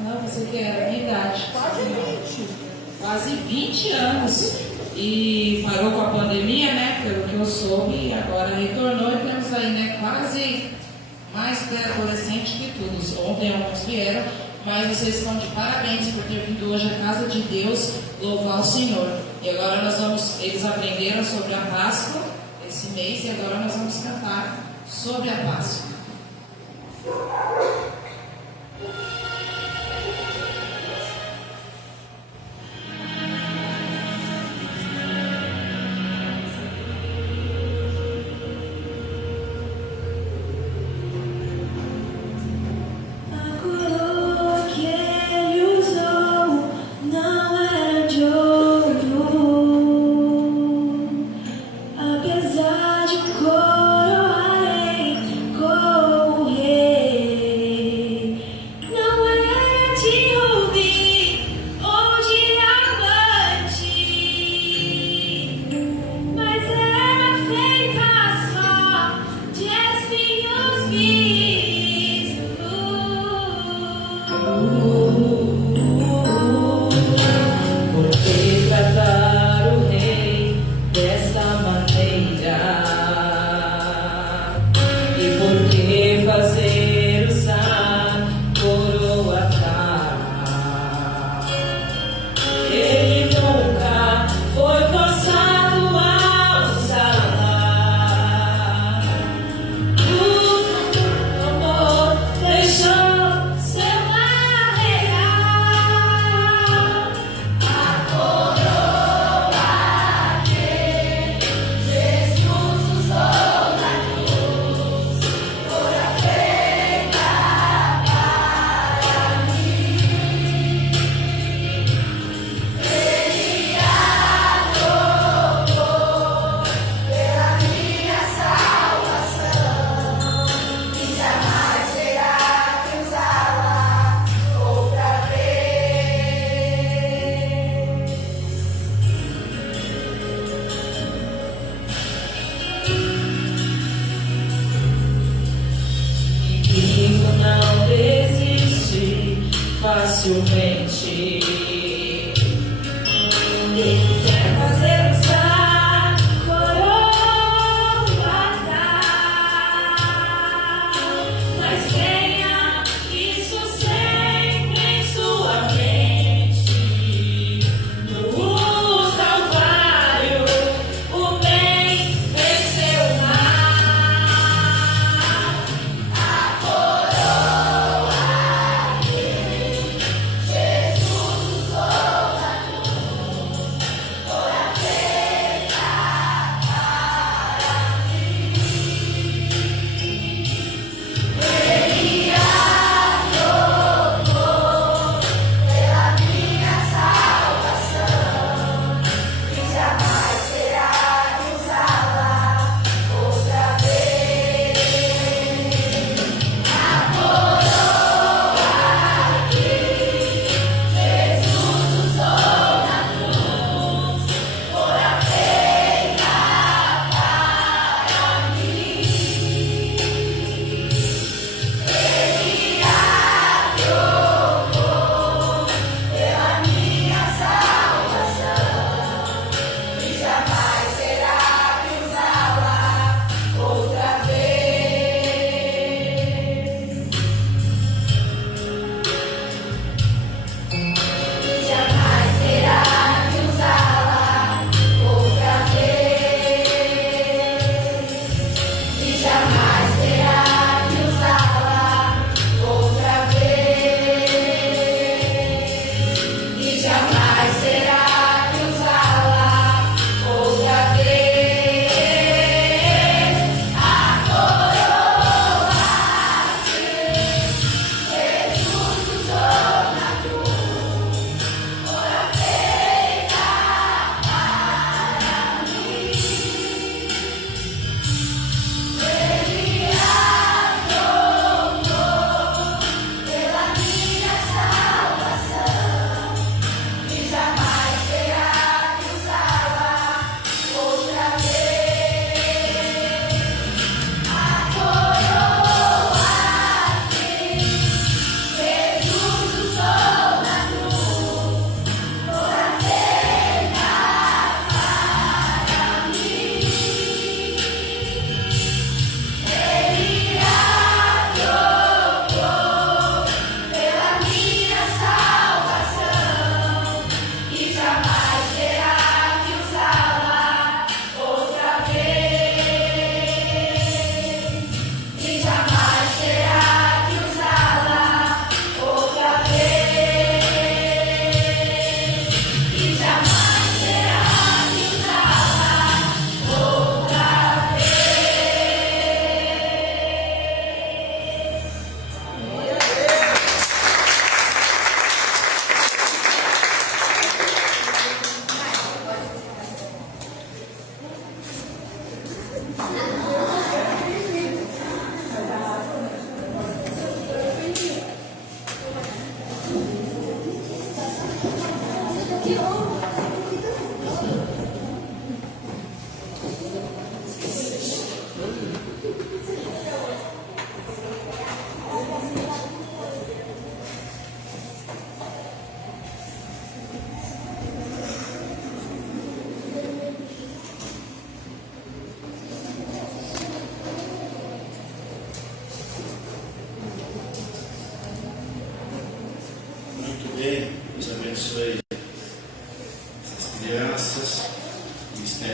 Não, você que é a minha idade. Quase 20 anos. E parou com a pandemia, né? Pelo que eu soube, e agora retornou e temos aí, né? Quase mais pré-adolescente que tudo. Ontem alguns vieram, mas vocês estão de parabéns por ter vindo hoje à casa de Deus louvar o Senhor. E agora eles aprenderam sobre a Páscoa esse mês e agora nós vamos cantar sobre a Páscoa. Apesar de coroarei com o rei. facilmente. Ele quer fazer usar coroa, mas tenha isso sempre em sua mente. No Calvário, o bem venceu o mal. A coroa que Jesus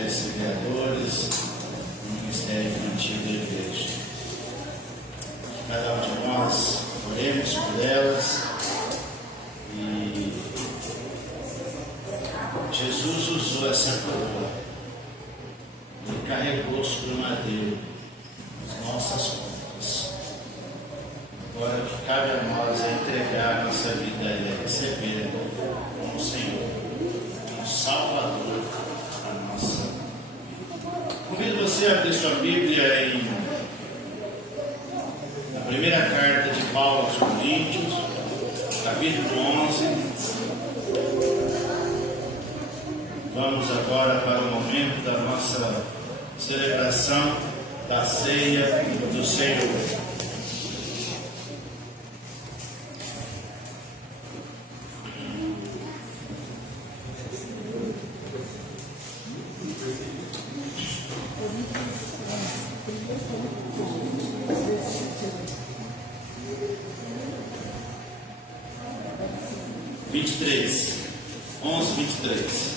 ministérios semeadores, no ministério infantil da igreja. Cada um de nós oremos por elas e Jesus usou essa coroa e carregou sobre o madeiro as nossas contas. Agora o que cabe a nós é entregar a nossa vida a Ele, receber como Senhor, como Salvador a nossa vida. Convido você a abrir sua Bíblia na primeira carta de Paulo aos Coríntios, capítulo 11. Vamos agora para o momento da nossa celebração da ceia do Senhor. Onze, 23.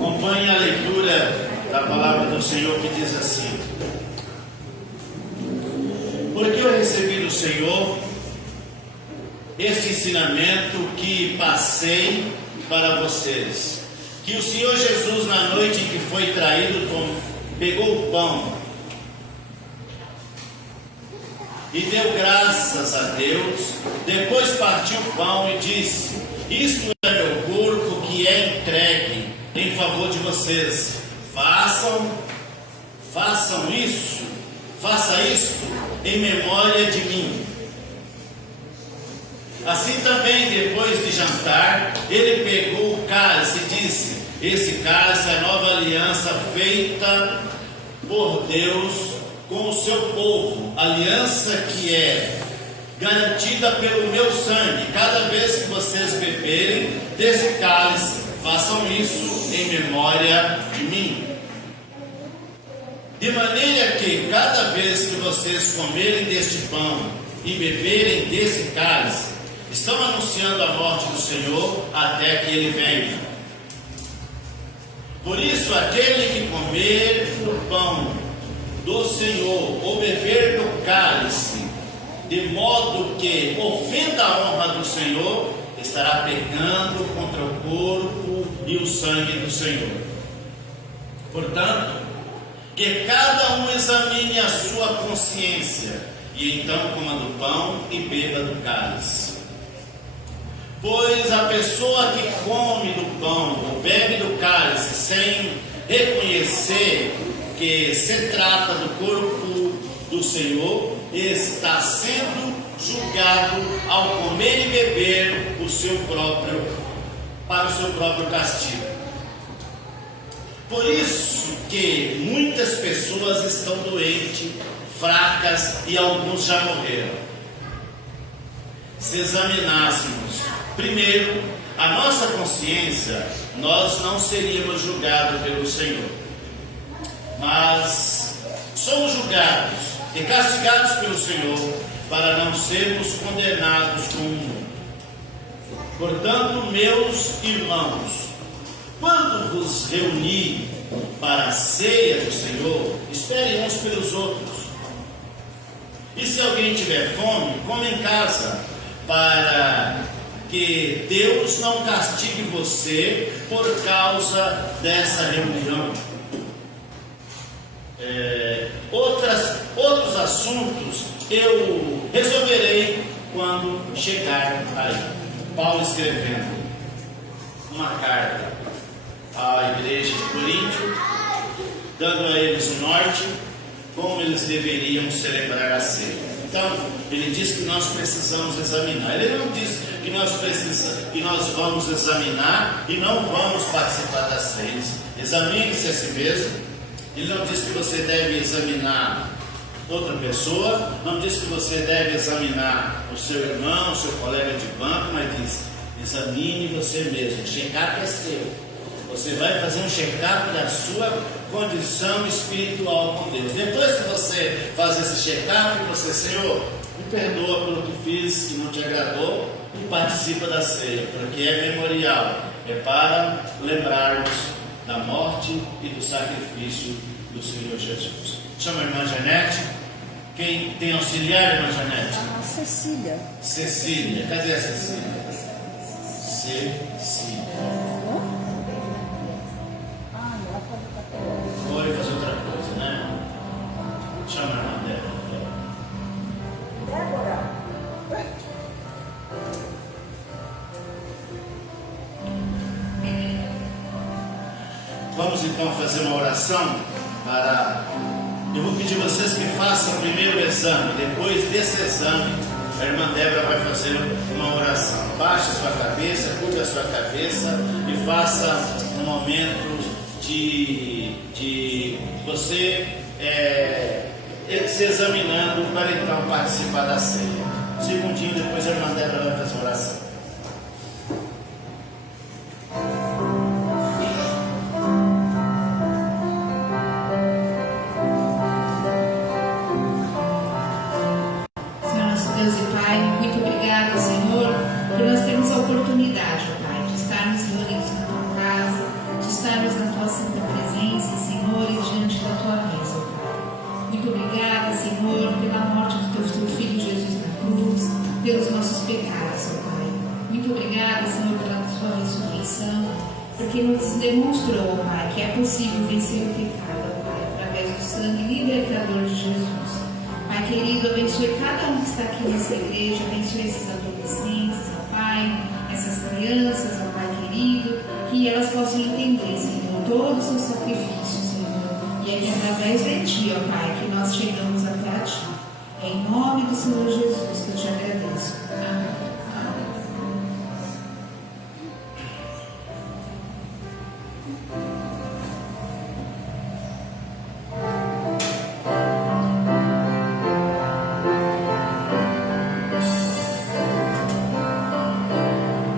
Acompanhe a leitura da palavra do Senhor que diz assim: porque eu recebi do Senhor esse ensinamento que passei para vocês, que o Senhor Jesus, na noite em que foi traído, pegou o pão e deu graças a Deus, depois partiu o pão e disse: isto é meu corpo que é entregue em favor de vocês. Façam isso, faça isto em memória de mim. Assim também, depois de jantar, ele pegou o cálice e disse: esse cálice é a nova aliança feita por Deus com o seu povo, aliança que é garantida pelo meu sangue. Cada vez que vocês beberem desse cálice, façam isso em memória de mim. De maneira que cada vez que vocês comerem deste pão e beberem desse cálice, estão anunciando a morte do Senhor até que Ele venha. Por isso, aquele que comer do pão do Senhor ou beber do cálice, de modo que ofenda a honra do Senhor, estará pecando contra o corpo e o sangue do Senhor. Portanto, que cada um examine a sua consciência, e então coma do pão e beba do cálice. Pois a pessoa que come do pão ou bebe do cálice sem reconhecer que se trata do corpo do Senhor, está sendo julgado ao comer e beber para o seu próprio castigo. Por isso que muitas pessoas estão doentes, fracas, e alguns já morreram. Se examinássemos primeiro a nossa consciência, nós não seríamos julgados pelo Senhor. Mas somos julgados e castigados pelo Senhor para não sermos condenados com o mundo. Portanto, meus irmãos, quando vos reunir para a ceia do Senhor, esperem uns pelos outros. E se alguém tiver fome, coma em casa, para que Deus não castigue você por causa dessa reunião. Outros assuntos eu resolverei quando chegar aí. Paulo escrevendo uma carta à igreja de Corinto, dando a eles o norte, como eles deveriam celebrar a ceia. Então, ele diz que nós precisamos examinar. Ele não diz que que nós vamos examinar e não vamos participar das ceia. Examine-se a si mesmo. Ele não diz que você deve examinar outra pessoa, não diz que você deve examinar o seu irmão, o seu colega de banco, mas diz: examine você mesmo. Check-up é seu. Você vai fazer um check-up da sua condição espiritual com Deus. Depois que você faz esse check-up, você: Senhor, me perdoa pelo que fiz que não te agradou, e participa da ceia, porque é memorial, é para lembrarmos da morte e do sacrifício do Senhor Jesus. Chama a irmã Janete. Quem tem auxiliar, irmã Janete? A Cecília. Cecília. Cadê a Cecília? Cecília. Foi fazer outra coisa, né? Chama a irmã dela. Débora. Vamos então fazer uma oração para... Eu vou pedir vocês que façam primeiro o exame. Depois desse exame, a irmã Débora vai fazer uma oração. Baixe a sua cabeça, curva a sua cabeça e faça um momento de você se examinando para então participar da ceia. Um segundinho, depois a irmã Débora vai fazer uma oração. Deus e Pai, muito obrigada, Senhor, por nós termos a oportunidade, Pai, de estarmos reunidos na Tua casa, de estarmos na Tua santa presença, Senhor, e diante da Tua mesa, Pai. Muito obrigada, Senhor, pela morte do Teu Filho Jesus na cruz, pelos nossos pecados, Pai. Muito obrigada, Senhor, pela Tua ressurreição, porque nos demonstrou, Pai, que é possível vencer o pecado, Pai, através do sangue libertador de Jesus. Pai querido, abençoe cada um que está aqui nessa igreja, abençoe esses adolescentes, ó Pai, essas crianças, ó Pai querido, que elas possam entender, Senhor, todo o seu sacrifício, Senhor, e é que através de Ti, ó Pai, que nós chegamos até a Ti. É em nome do Senhor Jesus que eu te agradeço. Amém.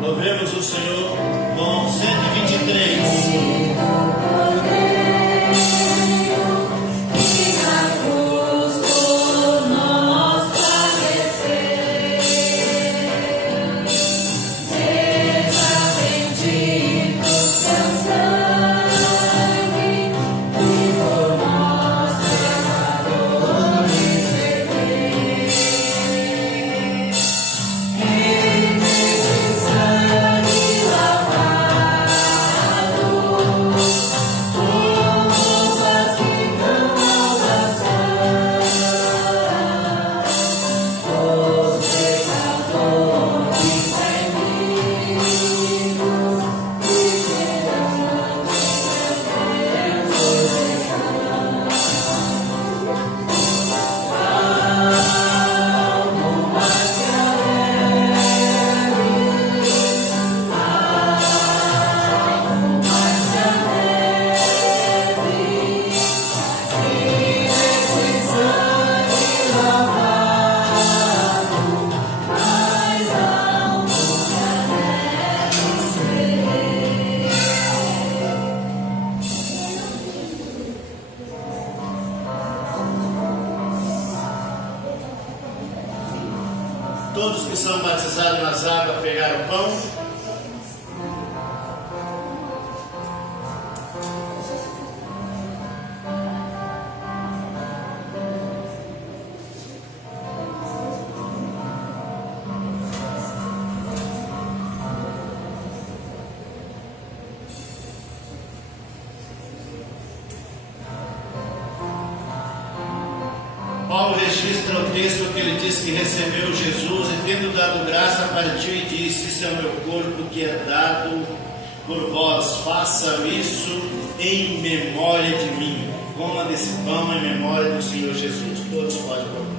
Louvemos o Senhor com 123. Todos que são batizados nas águas pegaram o pão. Paulo registra o texto que ele diz que recebeu Jesus e, tendo dado graça, partiu e disse: isso é o meu corpo que é dado por vós, façam isso em memória de mim. Coma desse pão em memória do Senhor Jesus. Todos podem comer.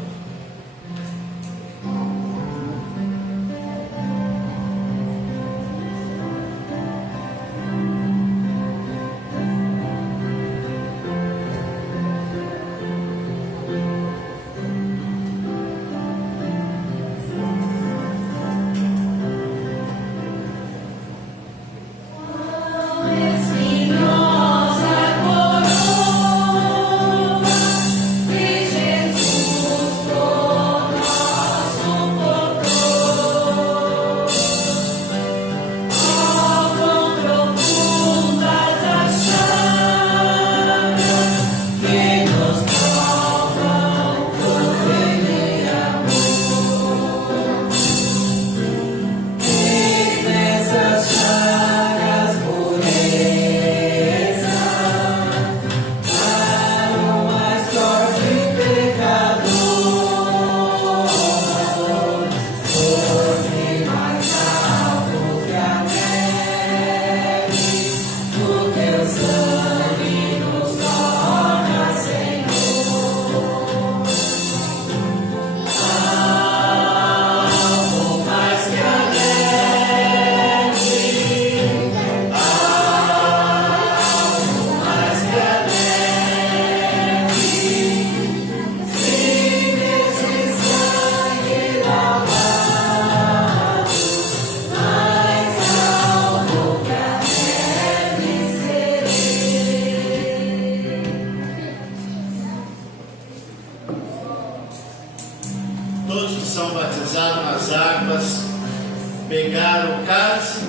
pegar o cálice.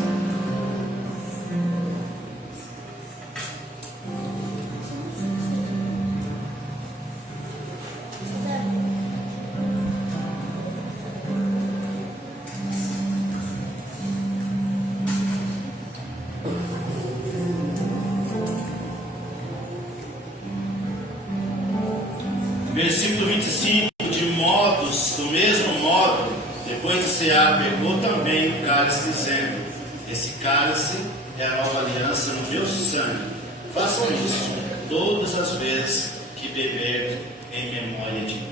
Versículo 25, do mesmo modo, depois de cear, pegou também o cálice, dizendo: esse cálice é a nova aliança no meu sangue. Façam isso todas as vezes que beber em memória de mim.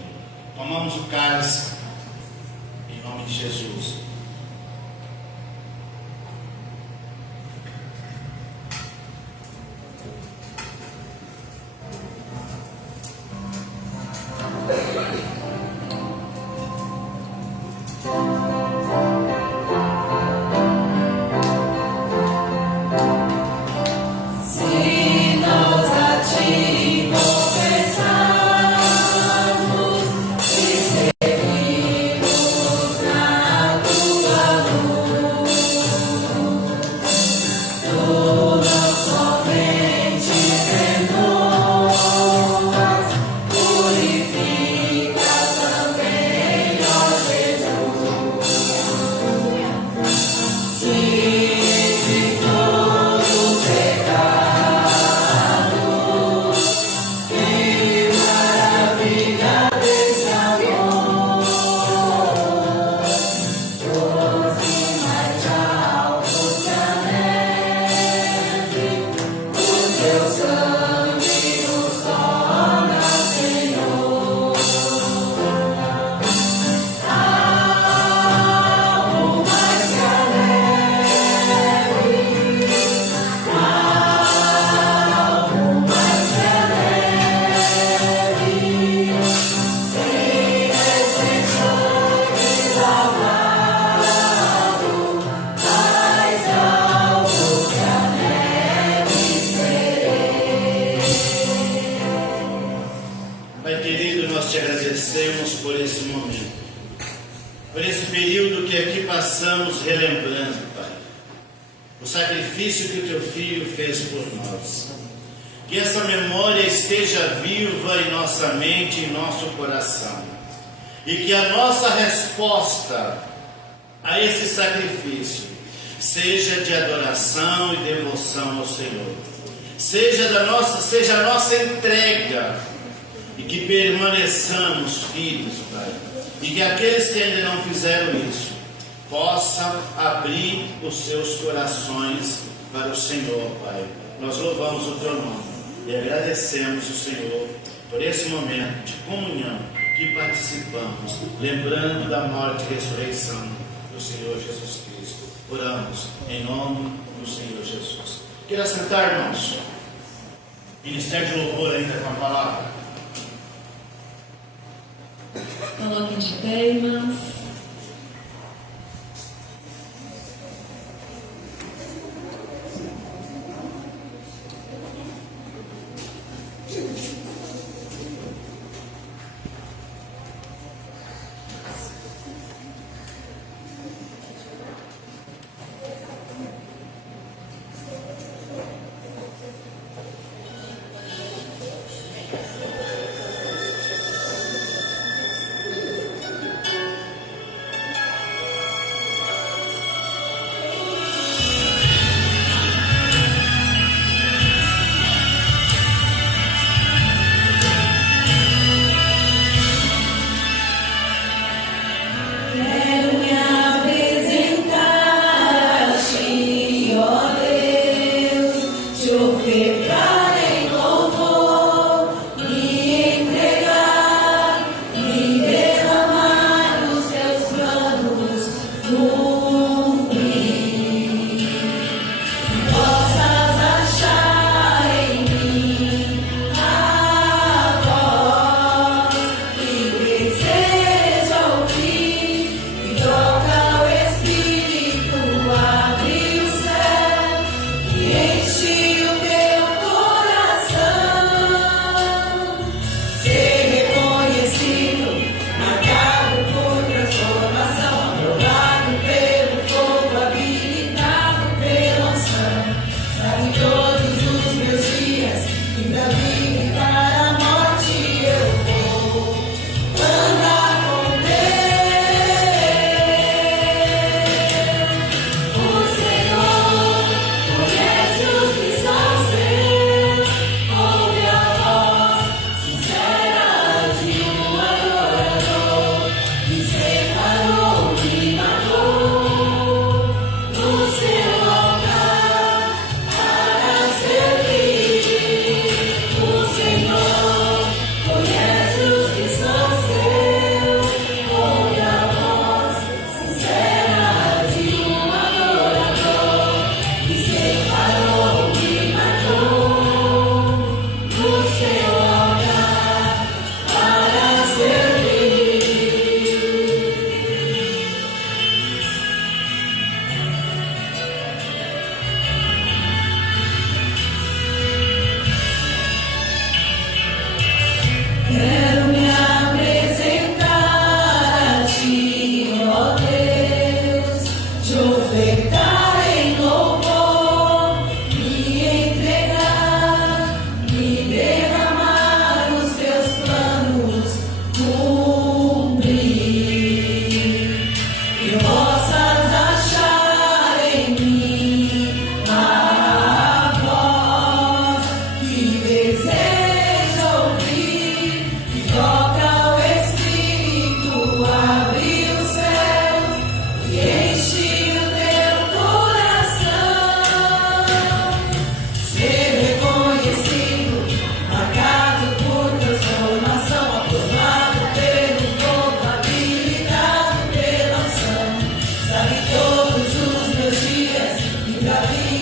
Tomamos o cálice em nome de Jesus. Por esse período que aqui passamos relembrando, Pai, o sacrifício que o Teu Filho fez por nós. Que essa memória esteja viva em nossa mente e em nosso coração. E que a nossa resposta a esse sacrifício seja de adoração e devoção ao Senhor. Seja a nossa entrega. E que permaneçamos firmes, Pai. E que aqueles que ainda não fizeram isso possam abrir os seus corações para o Senhor, Pai. Nós louvamos o Teu nome e agradecemos o Senhor por esse momento de comunhão que participamos, lembrando da morte e ressurreição do Senhor Jesus Cristo. Oramos em nome do Senhor Jesus. Queira sentar, irmãos. Ministério de louvor ainda com a palavra. Coloquem de pé, irmãos.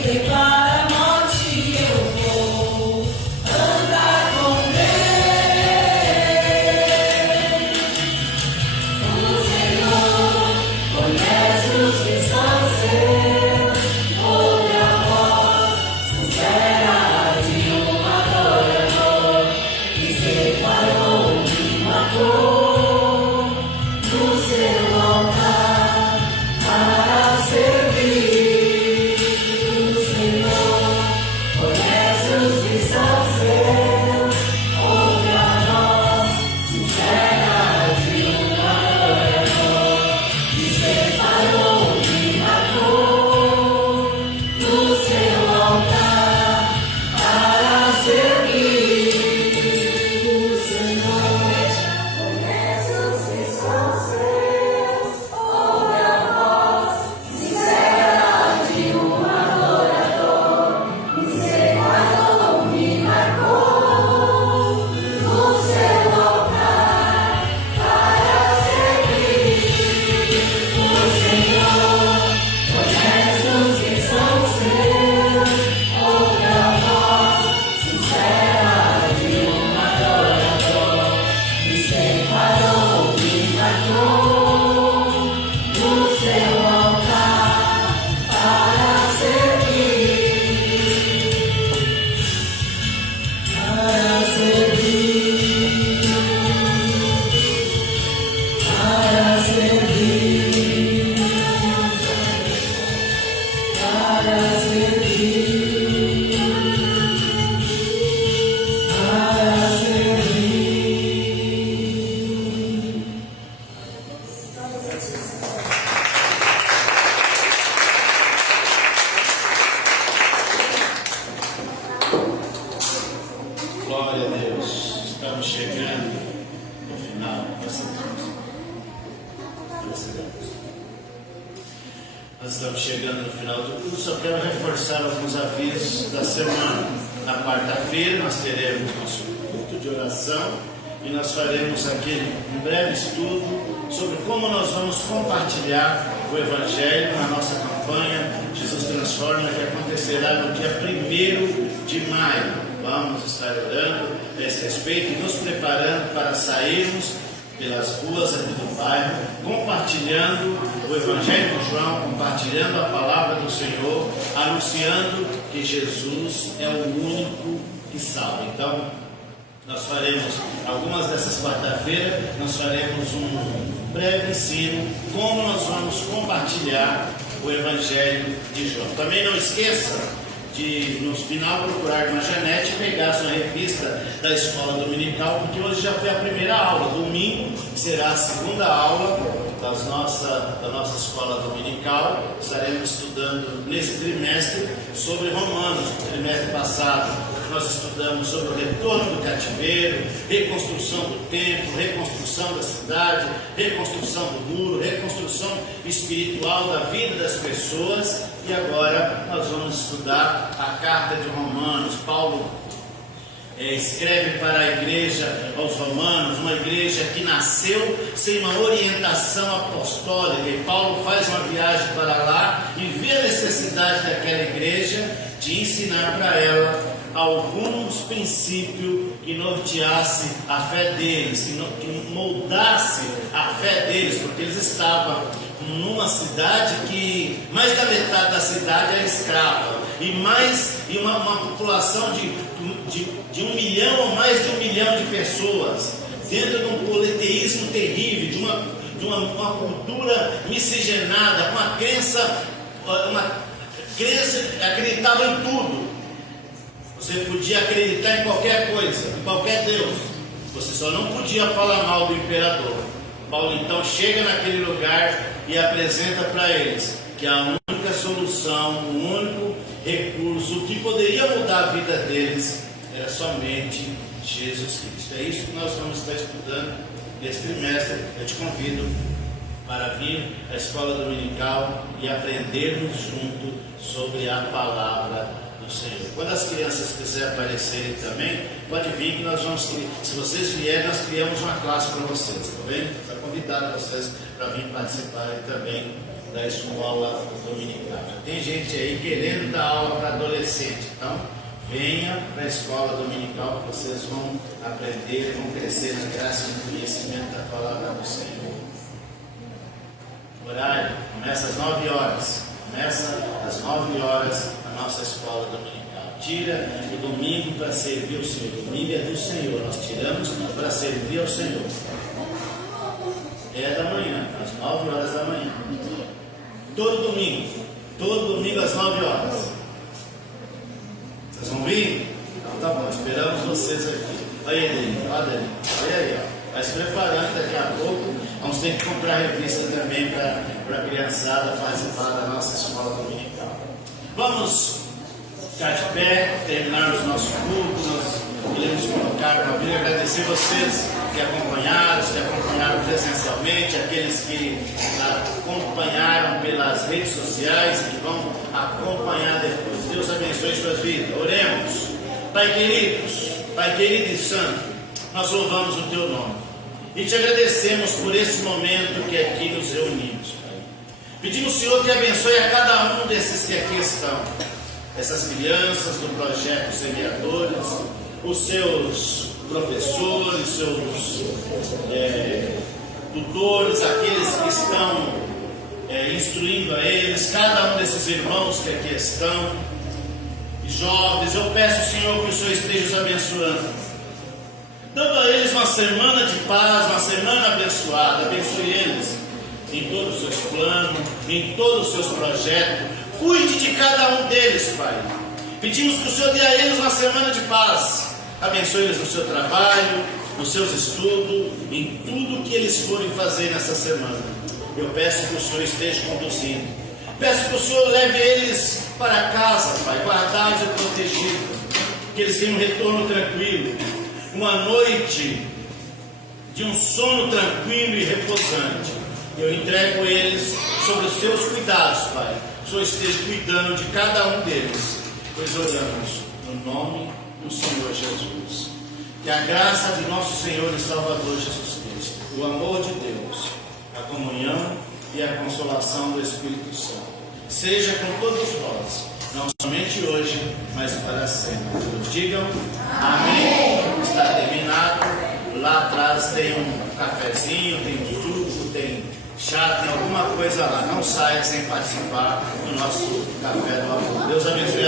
nem para a morte eu vou andar com Deus. O Senhor conhece os que são seus, ouve a voz sincera de um adorador que separou e matou no seu altar para servir. O Senhor conhece os que são seus, ouve a voz sincera de um adorador que separou e matou no seu altar para servir. O Senhor conhece os que são seus, ouve a voz sincera de um adorador que separou e marcou no seu altar para servir. O Senhor conhece os que são seus, ouve a voz sincera de um adorador que separou e marcou no seu altar para servir. Para servir. Para servir. Para servir. Para servir. Glória a Deus. Estamos chegando no final. Nós estamos chegando no final do culto. Só quero reforçar alguns avisos da semana. Na quarta-feira nós teremos nosso culto de oração e nós faremos aquele um breve estudo sobre como nós vamos compartilhar o Evangelho na nossa campanha Jesus Transforma, que acontecerá no dia 1º de maio. Vamos estar orando a esse respeito e nos preparando para sairmos pelas ruas aqui do bairro, compartilhando o Evangelho de João, compartilhando a palavra do Senhor, anunciando que Jesus é o único que salva. Então, nós faremos algumas dessas quarta-feiras, nós faremos um breve ensino como nós vamos compartilhar o Evangelho de João. Também não esqueça de, no final, procurar na Janete e pegar a sua revista da escola dominical, porque hoje já foi a primeira aula. Domingo será a segunda aula da nossa escola dominical. Estaremos estudando nesse trimestre sobre Romanos. No trimestre passado nós estudamos sobre o retorno do cativeiro, reconstrução do templo, reconstrução da cidade, reconstrução do muro, reconstrução espiritual da vida das pessoas. E agora nós vamos estudar a carta de Romanos. Paulo escreve para a igreja aos Romanos, uma igreja que nasceu sem uma orientação apostólica, e Paulo faz uma viagem para lá e vê a necessidade daquela igreja de ensinar para ela alguns princípios que norteasse a fé deles, que moldasse a fé deles, porque eles estavam numa cidade que mais da metade da cidade era escrava, e uma população de 1 milhão ou mais de 1 milhão de pessoas, dentro de um politeísmo terrível, de uma cultura miscigenada, uma crença que acreditava em tudo. Você podia acreditar em qualquer coisa, em qualquer Deus, você só não podia falar mal do imperador. Paulo então chega naquele lugar e apresenta para eles que a única solução, o único recurso que poderia mudar a vida deles era somente Jesus Cristo. É isso que nós vamos estar estudando nesse trimestre. Eu te convido para vir à escola dominical e aprendermos junto sobre a palavra do Senhor. Quando as crianças quiserem aparecerem também, pode vir que nós vamos, se vocês vierem, nós criamos uma classe para vocês, tá bem? Para convidar vocês para vir participarem também da escola dominical. Tem gente aí querendo dar aula para adolescente, então venha para a escola dominical que vocês vão aprender, vão crescer na graça e no conhecimento da palavra do Senhor. Horário, começa às 9 horas. Começa às 9 horas a nossa escola dominical. Tira o domingo para servir o Senhor. O domingo é do Senhor. Nós tiramos para servir ao Senhor. É da manhã, às 9 horas da manhã. Todo domingo às 9 horas. Vocês vão vir? Então tá bom, esperamos vocês aqui. Olha aí, olha aí, ó. Vai se preparando, daqui a pouco vamos ter que comprar revista também para a criançada participar da nossa escola dominical. Vamos ficar de pé, terminarmos nosso culto. Nós queremos colocar uma Bíblia, agradecer vocês que acompanharam presencialmente, aqueles que acompanharam pelas redes sociais e que vão acompanhar depois. Deus abençoe suas vidas. Oremos. Pai querido e santo, nós louvamos o Teu nome e Te agradecemos por esse momento que aqui nos reunimos, Pai. Pedimos, Senhor, que abençoe a cada um desses que aqui estão, essas crianças do projeto Semeadores, os seus professores, seus tutores, aqueles que estão instruindo a eles, cada um desses irmãos que aqui estão, jovens. Eu peço, Senhor, que o Senhor esteja os abençoando, dando a eles uma semana de paz, uma semana abençoada. Abençoe eles em todos os seus planos, em todos os seus projetos. Cuide de cada um deles, Pai. Pedimos que o Senhor dê a eles uma semana de paz. Abençoe eles no seu trabalho, nos seus estudos, em tudo que eles forem fazer nessa semana. Eu peço que o Senhor esteja conduzindo. Peço que o Senhor leve eles para casa, Pai, guardados e protegidos. Que eles tenham um retorno tranquilo. Uma noite de um sono tranquilo e repousante. Eu entrego eles sobre os seus cuidados, Pai. O Senhor esteja cuidando de cada um deles. Pois oramos no nome do Senhor Jesus. Que a graça de nosso Senhor e Salvador Jesus Cristo, o amor de Deus, a comunhão e a consolação do Espírito Santo seja com todos nós, não somente hoje, mas para sempre. Digam amém. Está terminado. Lá atrás tem um cafezinho, tem um suco, tem chá, tem alguma coisa lá. Não saia sem participar do nosso café do amor. Deus abençoe.